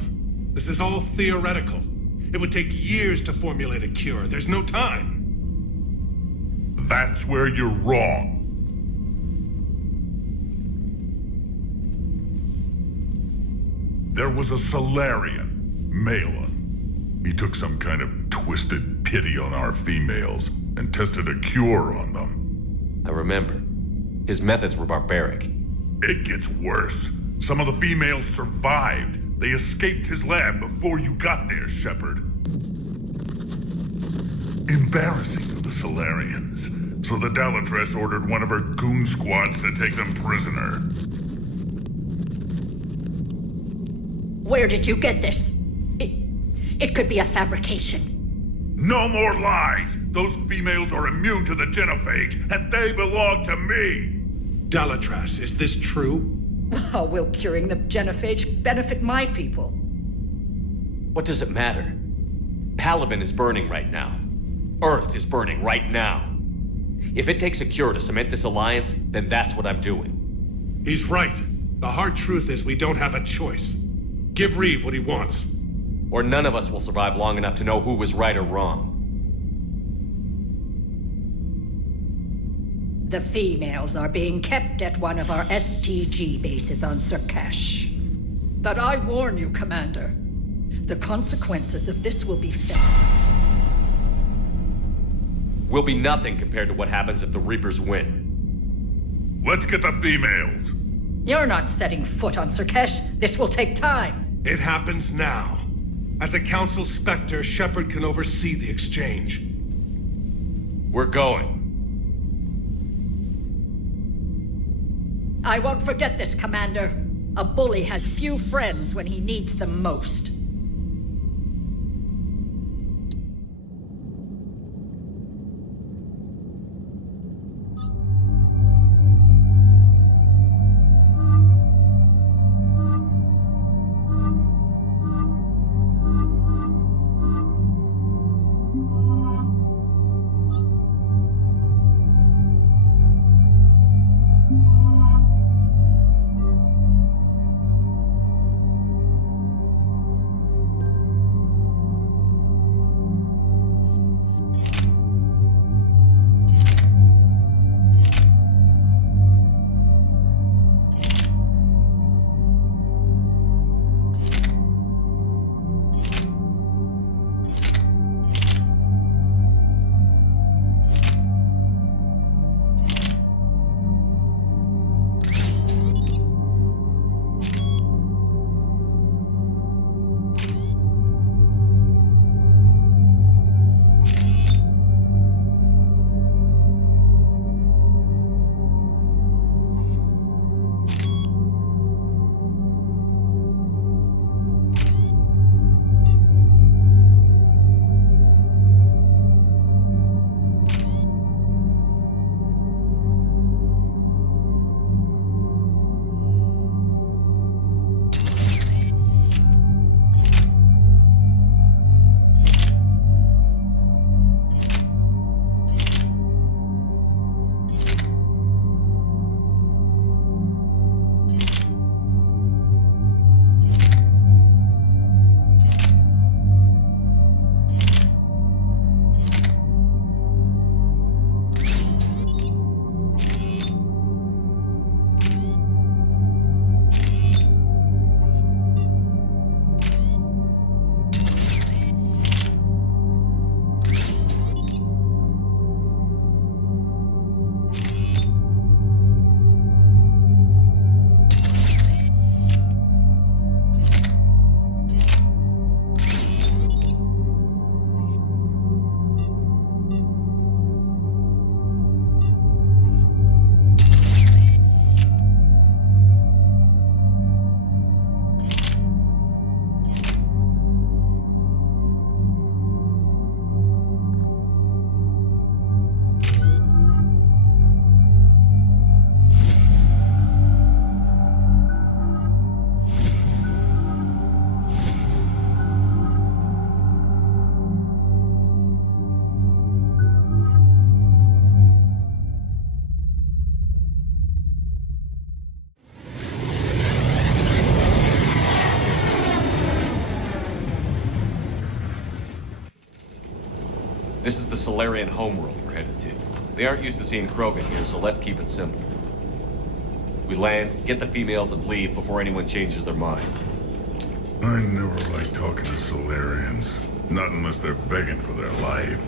This is all theoretical. It would take years to formulate a cure. There's no time. That's where you're wrong. There was a Solarian, Malin. He took some kind of twisted pity on our females and tested a cure on them. I remember. His methods were barbaric. It gets worse. Some of the females survived. They escaped his lab before you got there, Shepard. Embarrassing for the Solarians. So the Dalatras ordered one of her goon squads to take them prisoner. Where did you get this? It could be a fabrication. No more lies! Those females are immune to the genophage, and they belong to me! Dalatras, is this true? How will curing the genophage benefit my people? What does it matter? Palaven is burning right now. Earth is burning right now. If it takes a cure to cement this alliance, then that's what I'm doing. He's right. The hard truth is we don't have a choice. Give Reeve what he wants. Or none of us will survive long enough to know who was right or wrong. The females are being kept at one of our STG bases on Surkash. But I warn you, Commander, the consequences of this will be felt. Will be nothing compared to what happens if the Reapers win. Let's get the females. You're not setting foot on Surkash. This will take time. It happens now. As a Council Spectre, Shepard can oversee the exchange. We're going. I won't forget this, Commander. A bully has few friends when he needs them most. This is the Solarian homeworld we're headed to. They aren't used to seeing Krogan here, so let's keep it simple. We land, get the females, and leave before anyone changes their mind. I never like talking to Solarians. Not unless they're begging for their life.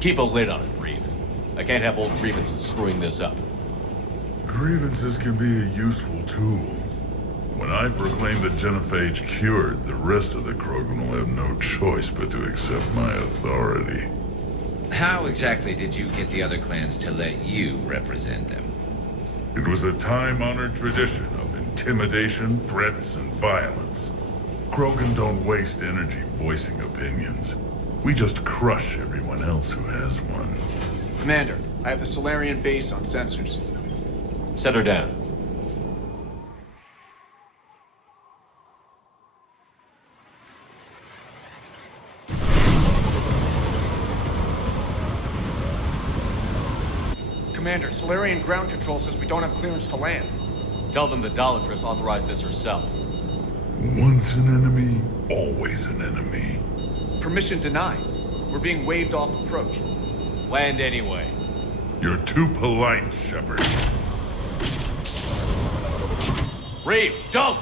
Keep a lid on it, Reeve. I can't have old grievances screwing this up. Grievances can be a useful tool. When I proclaim the genophage cured, the rest of the Krogan will have no choice but to accept my authority. How exactly did you get the other clans to let you represent them? It was a time-honored tradition of intimidation, threats, and violence. Krogan don't waste energy voicing opinions. We just crush everyone else who has one. Commander, I have the Solarian base on sensors. Set her down. Commander, Solarian ground control says we don't have clearance to land. Tell them the Dolatress authorized this herself. Once an enemy, always an enemy. Permission denied. We're being waved off approach. Land anyway. You're too polite, Shepard. Reeve, don't!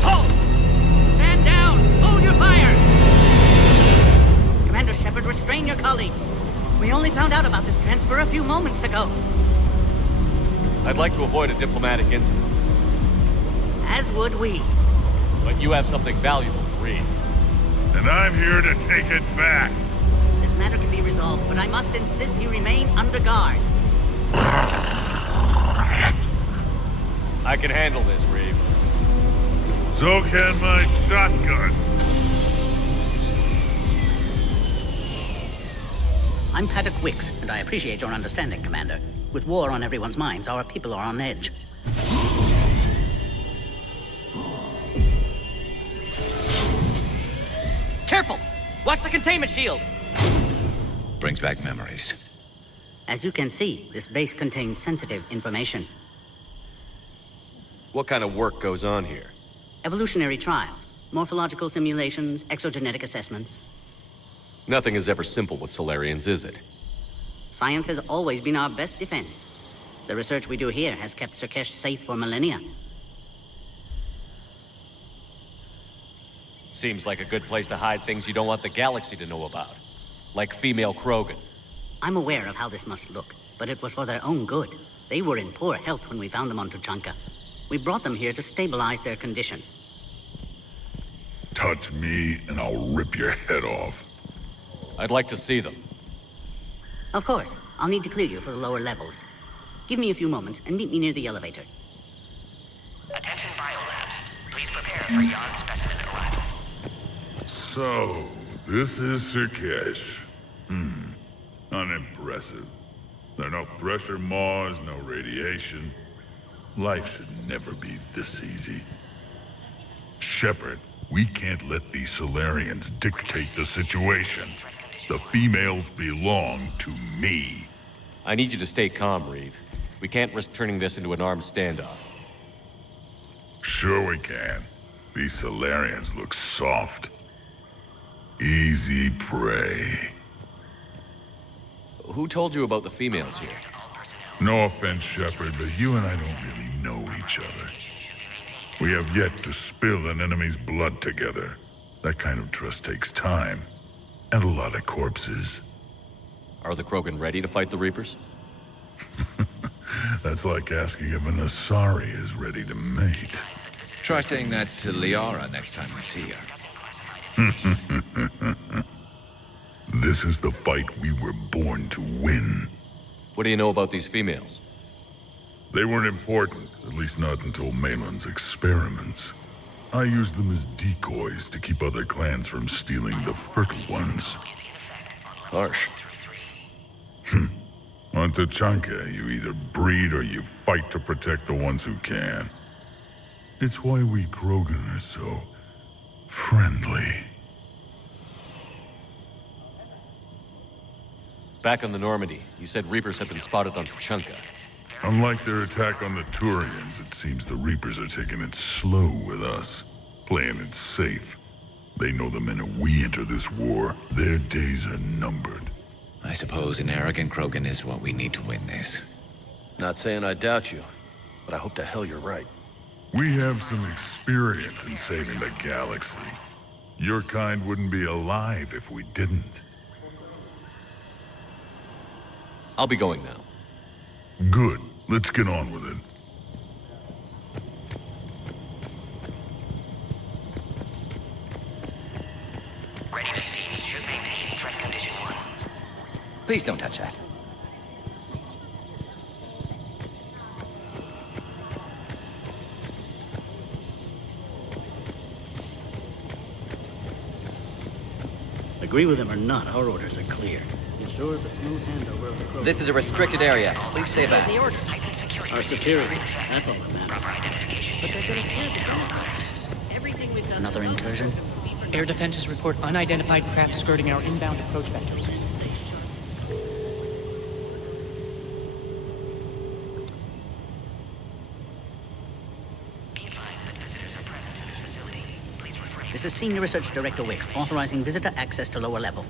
Halt! Stand down! Hold your fire! Commander Shepard, restrain your colleague. We only found out about this transfer a few moments ago. I'd like to avoid a diplomatic incident. As would we. But you have something valuable to read. And I'm here to take it back. This matter can be resolved, but I must insist you remain under guard. I can handle this, Reeve. So can my shotgun. I'm Paddock Wicks, and I appreciate your understanding, Commander. With war on everyone's minds, our people are on edge. Careful! Watch the containment shield! Brings back memories. As you can see, this base contains sensitive information. What kind of work goes on here? Evolutionary trials, morphological simulations, exogenetic assessments. Nothing is ever simple with Solarians, is it? Science has always been our best defense. The research we do here has kept Surkesh safe for millennia. Seems like a good place to hide things you don't want the galaxy to know about. Like female Krogan. I'm aware of how this must look, but it was for their own good. They were in poor health when we found them on Tuchanka. We brought them here to stabilize their condition. Touch me, and I'll rip your head off. I'd like to see them. Of course. I'll need to clear you for the lower levels. Give me a few moments and meet me near the elevator. Attention biolabs. Please prepare for yon specimen arrival. So, this is Surkesh. Unimpressive. There are no thresher maws, no radiation. Life should never be this easy. Shepard, we can't let these Solarians dictate the situation. The females belong to me. I need you to stay calm, Reeve. We can't risk turning this into an armed standoff. Sure we can. These Solarians look soft. Easy prey. Who told you about the females here? No offense, Shepard, but you and I don't really know each other. We have yet to spill an enemy's blood together. That kind of trust takes time. And a lot of corpses. Are the Krogan ready to fight the Reapers? That's like asking if an Asari is ready to mate. Try saying that to Liara next time you see her. This is the fight we were born to win. What do you know about these females? They weren't important, at least not until Malin's experiments. I used them as decoys to keep other clans from stealing the fertile ones. Harsh. On Tuchanka, you either breed or you fight to protect the ones who can. It's why we Krogan are so friendly. Back on the Normandy, you said Reapers have been spotted on Tuchanka. Unlike their attack on the Turians, it seems the Reapers are taking it slow with us. Playing it safe. They know the minute we enter this war, their days are numbered. I suppose an arrogant Krogan is what we need to win this. Not saying I doubt you, but I hope to hell you're right. We have some experience in saving the galaxy. Your kind wouldn't be alive if we didn't. I'll be going now. Good. Let's get on with it. Readiness teams should maintain threat condition 1. Please don't touch that. Agree with him or not, our orders are clear. Ensure the smooth handover of the Krogan. This is a restricted area. Please stay back. Our security, that's all that matters. But they're gonna tear the Genotypes. Everything we've done. Another incursion? Air defenses report unidentified craft skirting our inbound approach vectors. This is Senior Research Director Wicks, authorizing visitor access to lower level.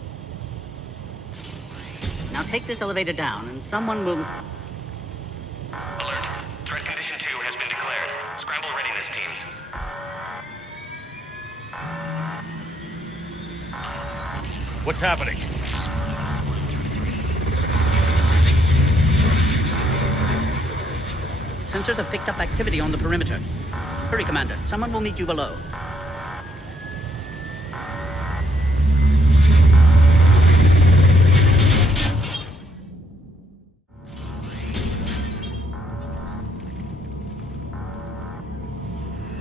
Now take this elevator down, and someone will... Alert. Threat condition 2 has been declared. Scramble readiness teams. What's happening? Sensors have picked up activity on the perimeter. Hurry, Commander. Someone will meet you below.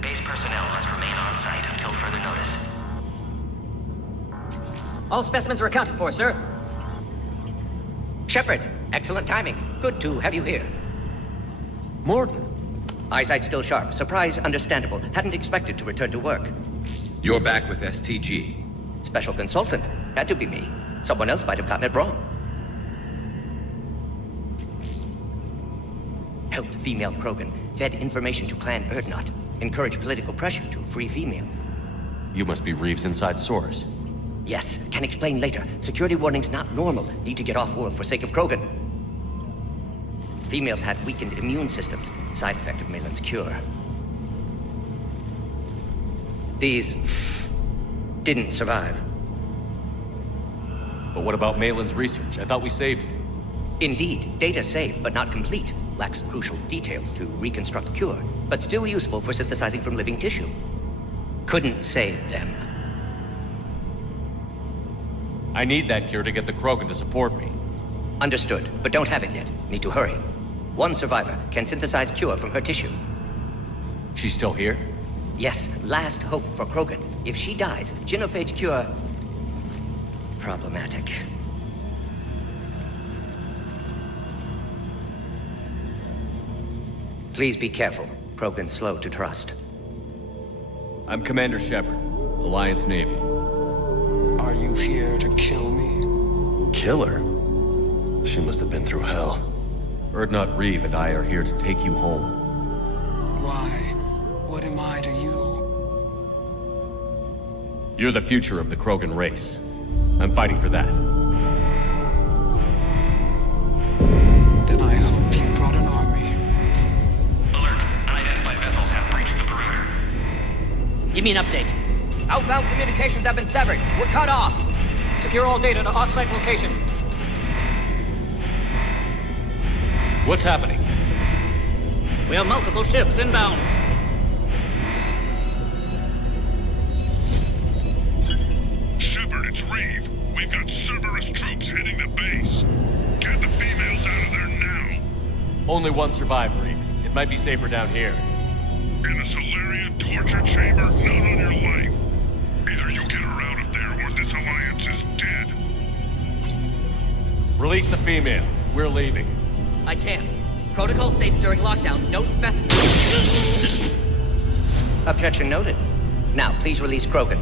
Base personnel must remain on site until further notice. All specimens are accounted for, sir. Shepard, excellent timing. Good to have you here. Morden. Eyesight still sharp. Surprise understandable. Hadn't expected to return to work. You're back with STG. Special consultant. Had to be me. Someone else might have gotten it wrong. Helped female Krogan. Fed information to Clan Erdnot. Encouraged political pressure to free females. You must be Reeves' inside source. Yes, can explain later. Security warning's not normal. Need to get off-world for sake of Krogan. Females had weakened immune systems. Side effect of Malin's cure. These didn't survive. But what about Malin's research? I thought we saved it. Indeed, data saved, but not complete. Lacks crucial details to reconstruct cure, but still useful for synthesizing from living tissue. Couldn't save them. I need that cure to get the Krogan to support me. Understood, but don't have it yet. Need to hurry. One survivor can synthesize cure from her tissue. She's still here? Yes, last hope for Krogan. If she dies, genophage cure... problematic. Please be careful. Krogan's slow to trust. I'm Commander Shepard, Alliance Navy. Are you here to kill me? Kill her? She must have been through hell. Erdnot Reeve and I are here to take you home. Why? What am I to you? You're the future of the Krogan race. I'm fighting for that. Then I hope you brought an army. Alert. Unidentified vessels have breached the perimeter. Give me an update. Outbound communications have been severed. We're cut off. Secure all data to off-site location. What's happening? We have multiple ships inbound. Shepard, it's Reeve. We've got Cerberus troops hitting the base. Get the females out of there now. Only one survived, Reeve. It might be safer down here. In a Solarian torture chamber, not on your life. Either you get her out of there or this alliance is dead. Release the female. We're leaving. I can't. Protocol states during lockdown, no specimens. Objection noted. Now, please release Krogan.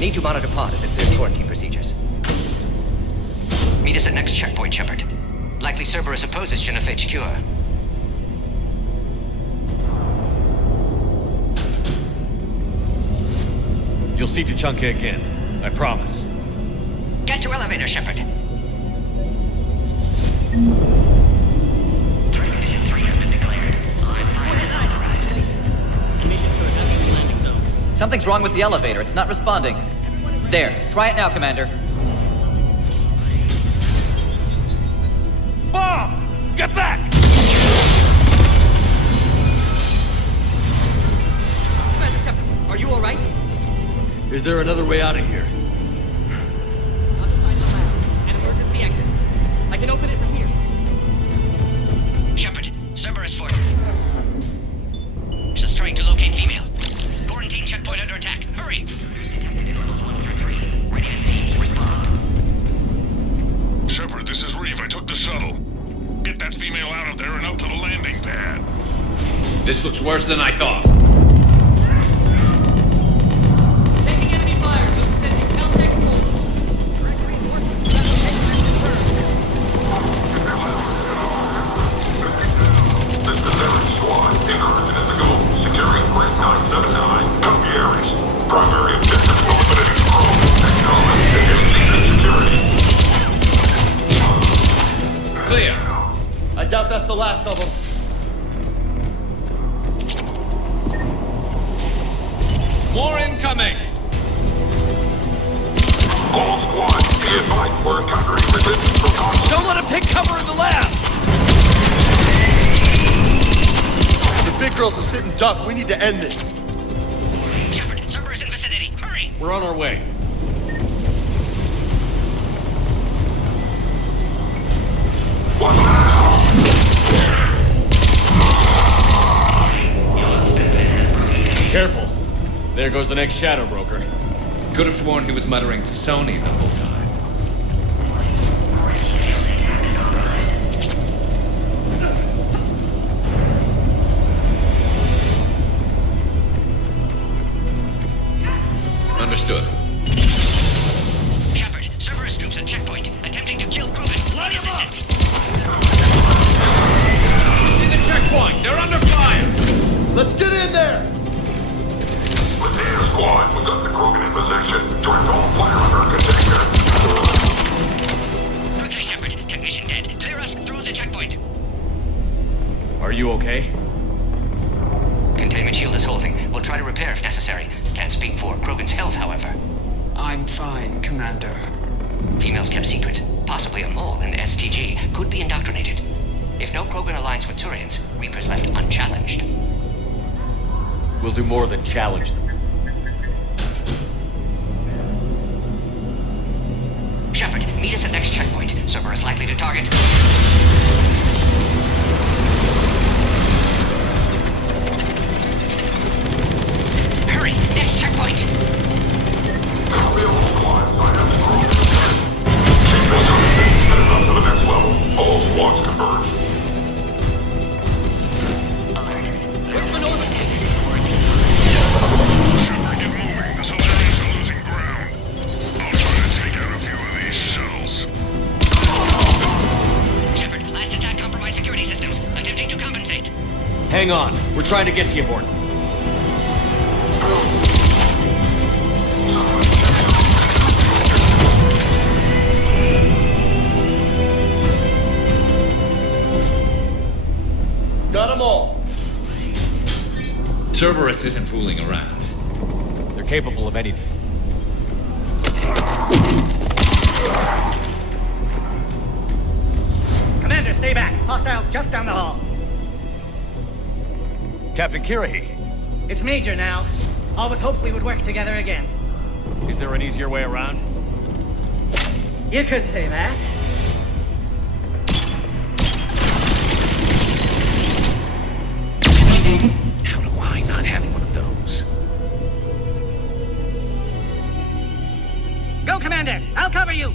Need need to monitor pod as it clears quarantine procedures. Meet us at next checkpoint, Shepard. Likely Cerberus opposes Jennifer HQ. You'll see Tuchanka again. I promise. Get to elevator, Shepard. Threat condition 3 has been declared. Something's wrong with the elevator. It's not responding. There. Try it now, Commander. Bomb! Get back! Commander Shepard, are you alright? Is there another way out of here? Other side of the lab. An emergency exit. I can open it from here. Shepard, Cerberus Fort. Just trying to locate female. Quarantine checkpoint under attack. Hurry! Shepard, this is Reeve. I took the shuttle. Get that female out of there and up to the landing pad. This looks worse than I thought. Taking enemy fire. Sending Caltech This is Eric Squad. Incursion in the goal. Securing Grid 979. Copy Ares. Primary objective eliminating crew. Acknowledge security. Clear. I doubt that's the last of them. More incoming! All squad, be advised we're encountering resistance from console. Don't let him take cover in the lab! The big girls are sitting duck. We need to end this. Shepard, Cerberus in vicinity. Hurry! We're on our way. What now? Careful. There goes the next shadow broker. Could have sworn he was muttering to Sony the whole time. Understood. Shepard, Cerberus troops at checkpoint, attempting to kill Krogan. Light him up! See the checkpoint! They're under fire! Let's get in there! With the air squad, we got the Krogan in position. Direct all fire under container. Quickly, Shepard. Technician dead. Clear us through the checkpoint. Are you okay? Containment shield is holding. We'll try to repair if necessary. Can't speak for Krogan's health, however. I'm fine, Commander. Females kept secret. Possibly a mole in STG. Could be indoctrinated. If no Krogan aligns with Turians, Reapers left unchallenged. We'll do more than challenge them. Shepard, meet us at next checkpoint. Cerberus likely to target. Hurry! Next checkpoint! Copy all squads. I have Krogan. Get it up to the next level. All squads converge. Shepard, get moving. The Solarians are losing ground. I'll try to take out a few of these shells. Shepard, last attack compromised security systems. Attempting to compensate. Hang on. We're trying to get to you, Horton. Got them all. Cerberus isn't fooling around. They're capable of anything. Commander, stay back. Hostiles just down the hall. Captain Kirahi, It's Major now. Always hoped we would work together again. is there an easier way around? You could say that. How do I not have one of those? Go, Commander! I'll cover you!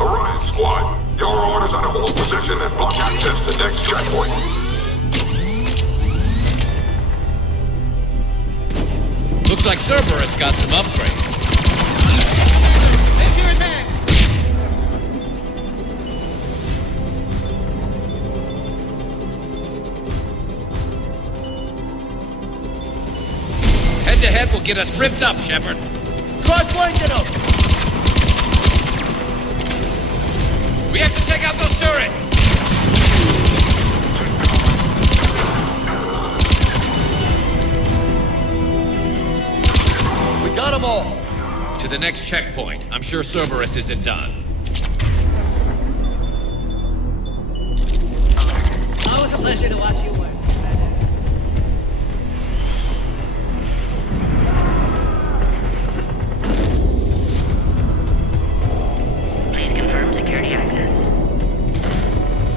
Orion squad, your orders are to hold position and block access to next checkpoint. Looks like Cerberus got some upgrades. ahead will get us ripped up, Shepard. Try flanking them! We have to take out those turrets! We got them all! To the next checkpoint. I'm sure Cerberus isn't done. Always a pleasure to watch you work. Please confirm security access.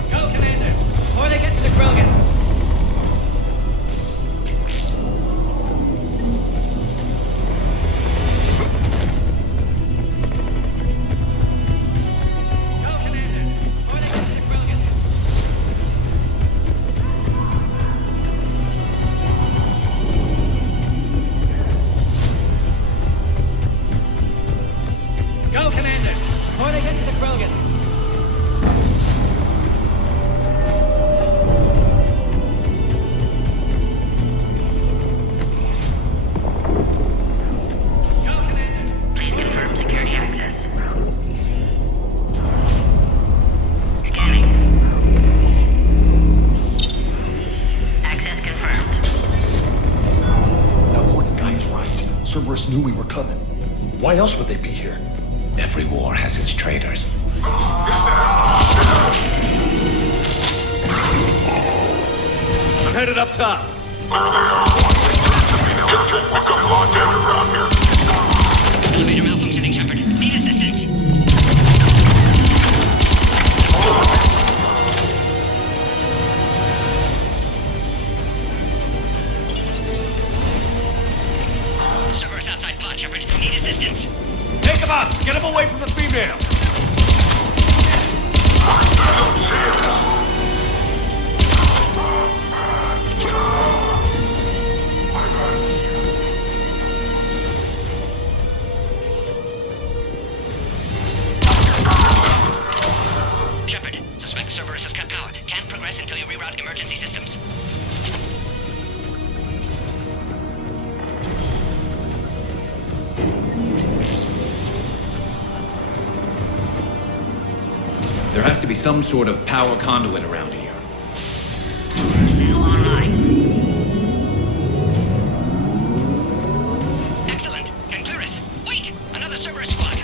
Go, Commander! Before they get to the Krogan! Go, Commander! Before they get to the Krogan! Please confirm security access. Scanning. Access confirmed. That Morgan guy is right. Cerberus knew we were coming. Why else would they be here? Every war has its traitors. I'm headed up top. Elevator malfunctioning, Shepard. Need assistance. Cerberus outside pod, Shepard. Need assistance. Take him out! Get him away from the female! Shepard, suspect Cerberus has cut power. Can't progress until you reroute emergency systems. There has to be some sort of power conduit around here. Now online. Excellent. Can clear us. Wait! Another Cerberus squad.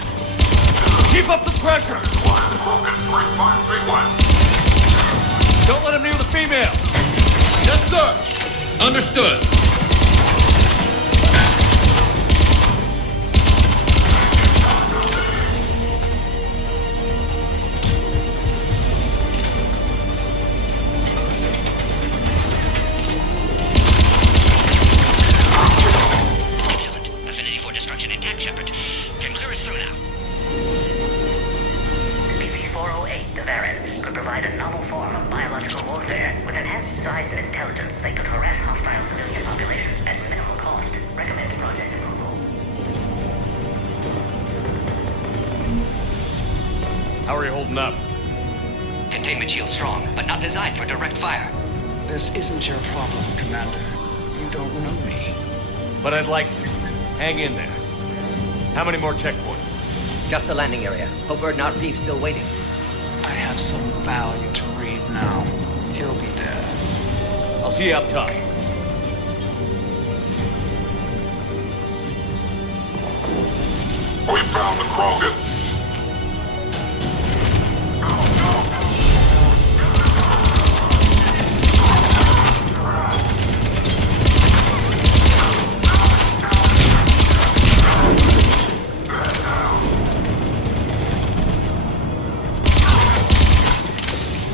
Keep up the pressure! Don't let him near the female! Yes, sir! Understood. Excellent. Affinity for destruction intact, Shepard. Can clear us through now. Species 408, the Varan, could provide a novel form of biological warfare. With enhanced size and intelligence, they could harass hostile civilian populations at minimal cost. Recommended project approval. How are you holding up? Containment shield strong, but not designed for direct fire. This isn't your problem, Commander. You don't know me. But I'd like to. Hang in there. How many more checkpoints? Just the landing area. Hooper and Reeves still waiting. I have some value to read now. He'll be there. I'll see you up top. We found the Krogan.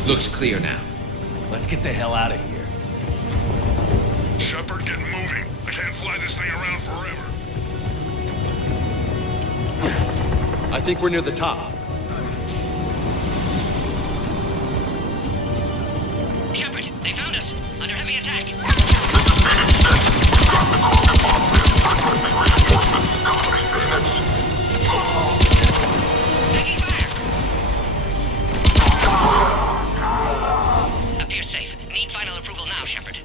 Looks clear now. Let's get the hell out of here. Shepard, get moving. I can't fly this thing around forever. I think we're near the top. Shepard, they found us. Under heavy attack. Taking fire. Appears safe. Need final approval now, Shepard.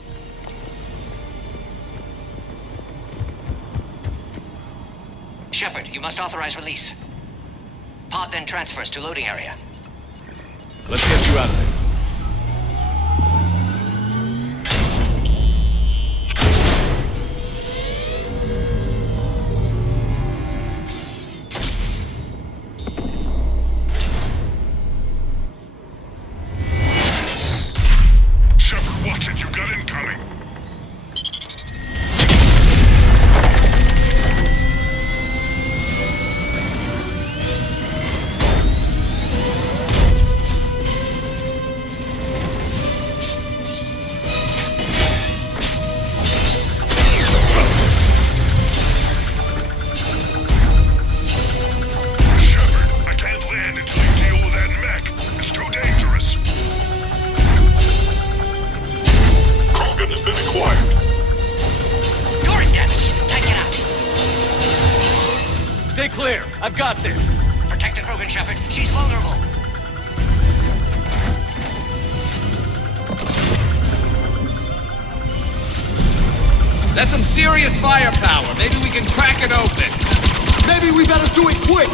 Shepard, you must authorize release. Pod then transfers to loading area. Let's get you out of there. Shepard, watch it. You've got incoming. Stay clear. I've got this. Protect the Krogan, Shepard. She's vulnerable. That's some serious firepower. Maybe we can crack it open. Maybe we better do it quick.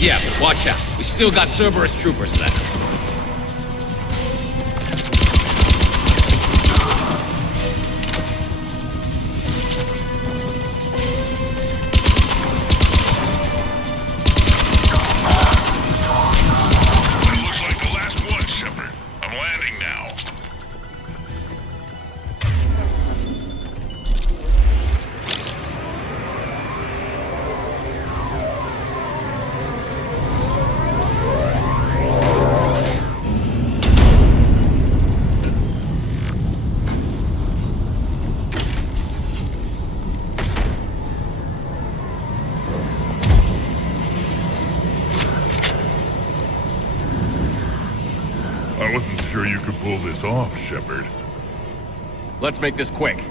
Yeah, but watch out. We still got Cerberus troopers left. That looks like the last one, Shepard. I'm landing now. I wasn't sure you could pull this off, Shepard. Let's make this quick.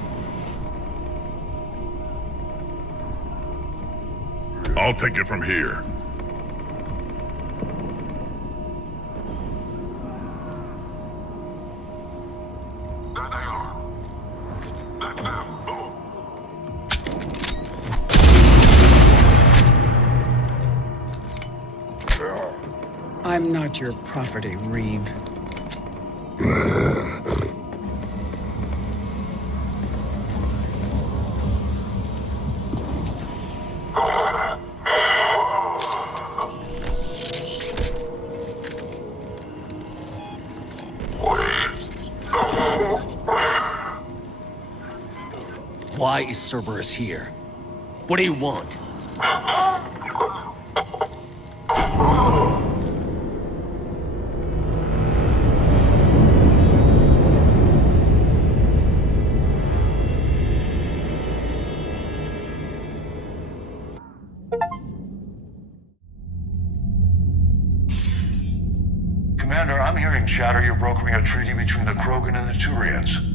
I'll take it from here. I'm not your property, Reeve. Why is Cerberus here? What do you want? Commander, I'm hearing chatter you're brokering a treaty between the Krogan and the Turians.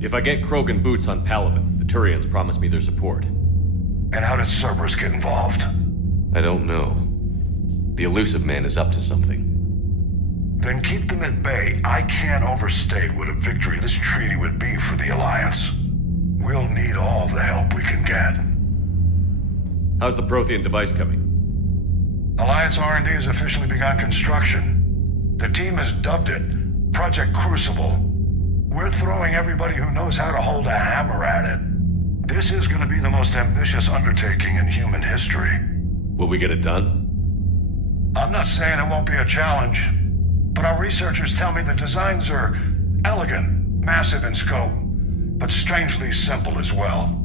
If I get Krogan boots on Palaven, the Turians promise me their support. And how did Cerberus get involved? I don't know. The elusive man is up to something. Then keep them at bay. I can't overstate what a victory this treaty would be for the Alliance. We'll need all the help we can get. How's the Prothean device coming? Alliance R&D has officially begun construction. The team has dubbed it Project Crucible. We're throwing everybody who knows how to hold a hammer at it. This is going to be the most ambitious undertaking in human history. Will we get it done? I'm not saying it won't be a challenge, but our researchers tell me the designs are elegant, massive in scope, but strangely simple as well.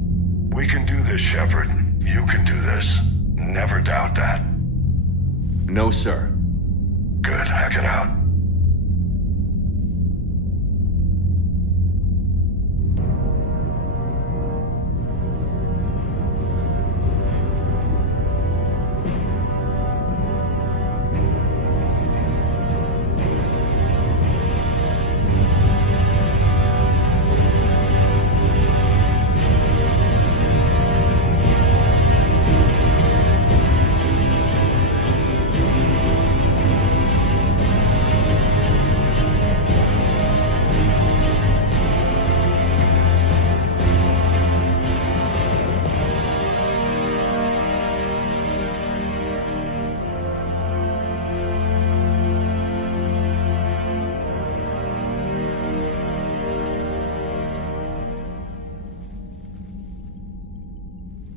We can do this, Shepard. You can do this. Never doubt that. No, sir. Good. Hack it out.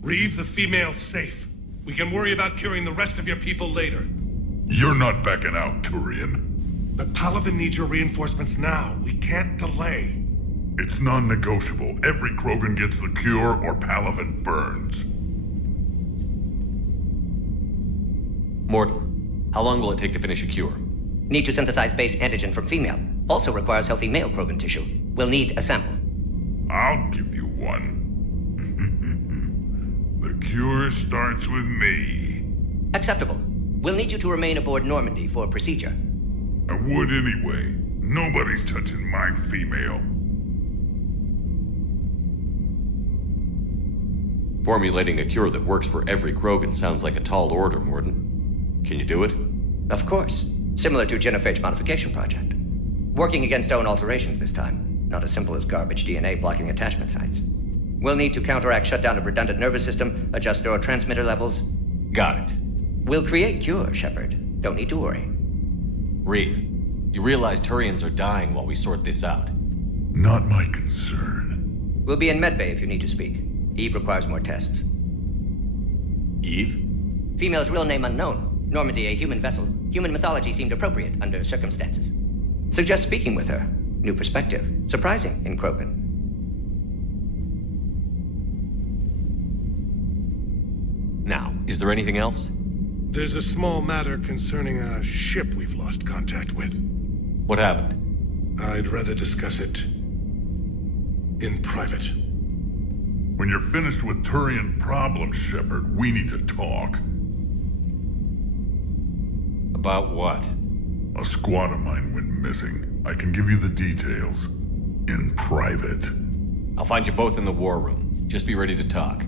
Reeve, the female's safe. We can worry about curing the rest of your people later. You're not backing out, Turian. But Palaven needs your reinforcements now. We can't delay. It's non-negotiable. Every Krogan gets the cure or Palaven burns. Morton, how long will it take to finish a cure? Need to synthesize base antigen from female. Also requires healthy male Krogan tissue. We'll need a sample. I'll give you one. The cure starts with me. Acceptable. We'll need you to remain aboard Normandy for procedure. I would anyway. Nobody's touching my female. Formulating a cure that works for every Krogan sounds like a tall order, Morton. Can you do it? Of course. Similar to Genophage modification project. Working against own alterations this time. Not as simple as garbage DNA blocking attachment sites. We'll need to counteract shutdown of redundant nervous system, adjust neurotransmitter levels. Got it. We'll create cure, Shepard. Don't need to worry. Reeve, you realize Turians are dying while we sort this out. Not my concern. We'll be in medbay if you need to speak. Eve requires more tests. Eve? Female's real name unknown. Normandy, a human vessel. Human mythology seemed appropriate under circumstances. Suggest speaking with her. New perspective. Surprising in Krogan. Now, is there anything else? There's a small matter concerning a ship we've lost contact with. What happened? I'd rather discuss it in private. When you're finished with Turian problems, Shepard, we need to talk. About what? A squad of mine went missing. I can give you the details. In private. I'll find you both in the war room. Just be ready to talk.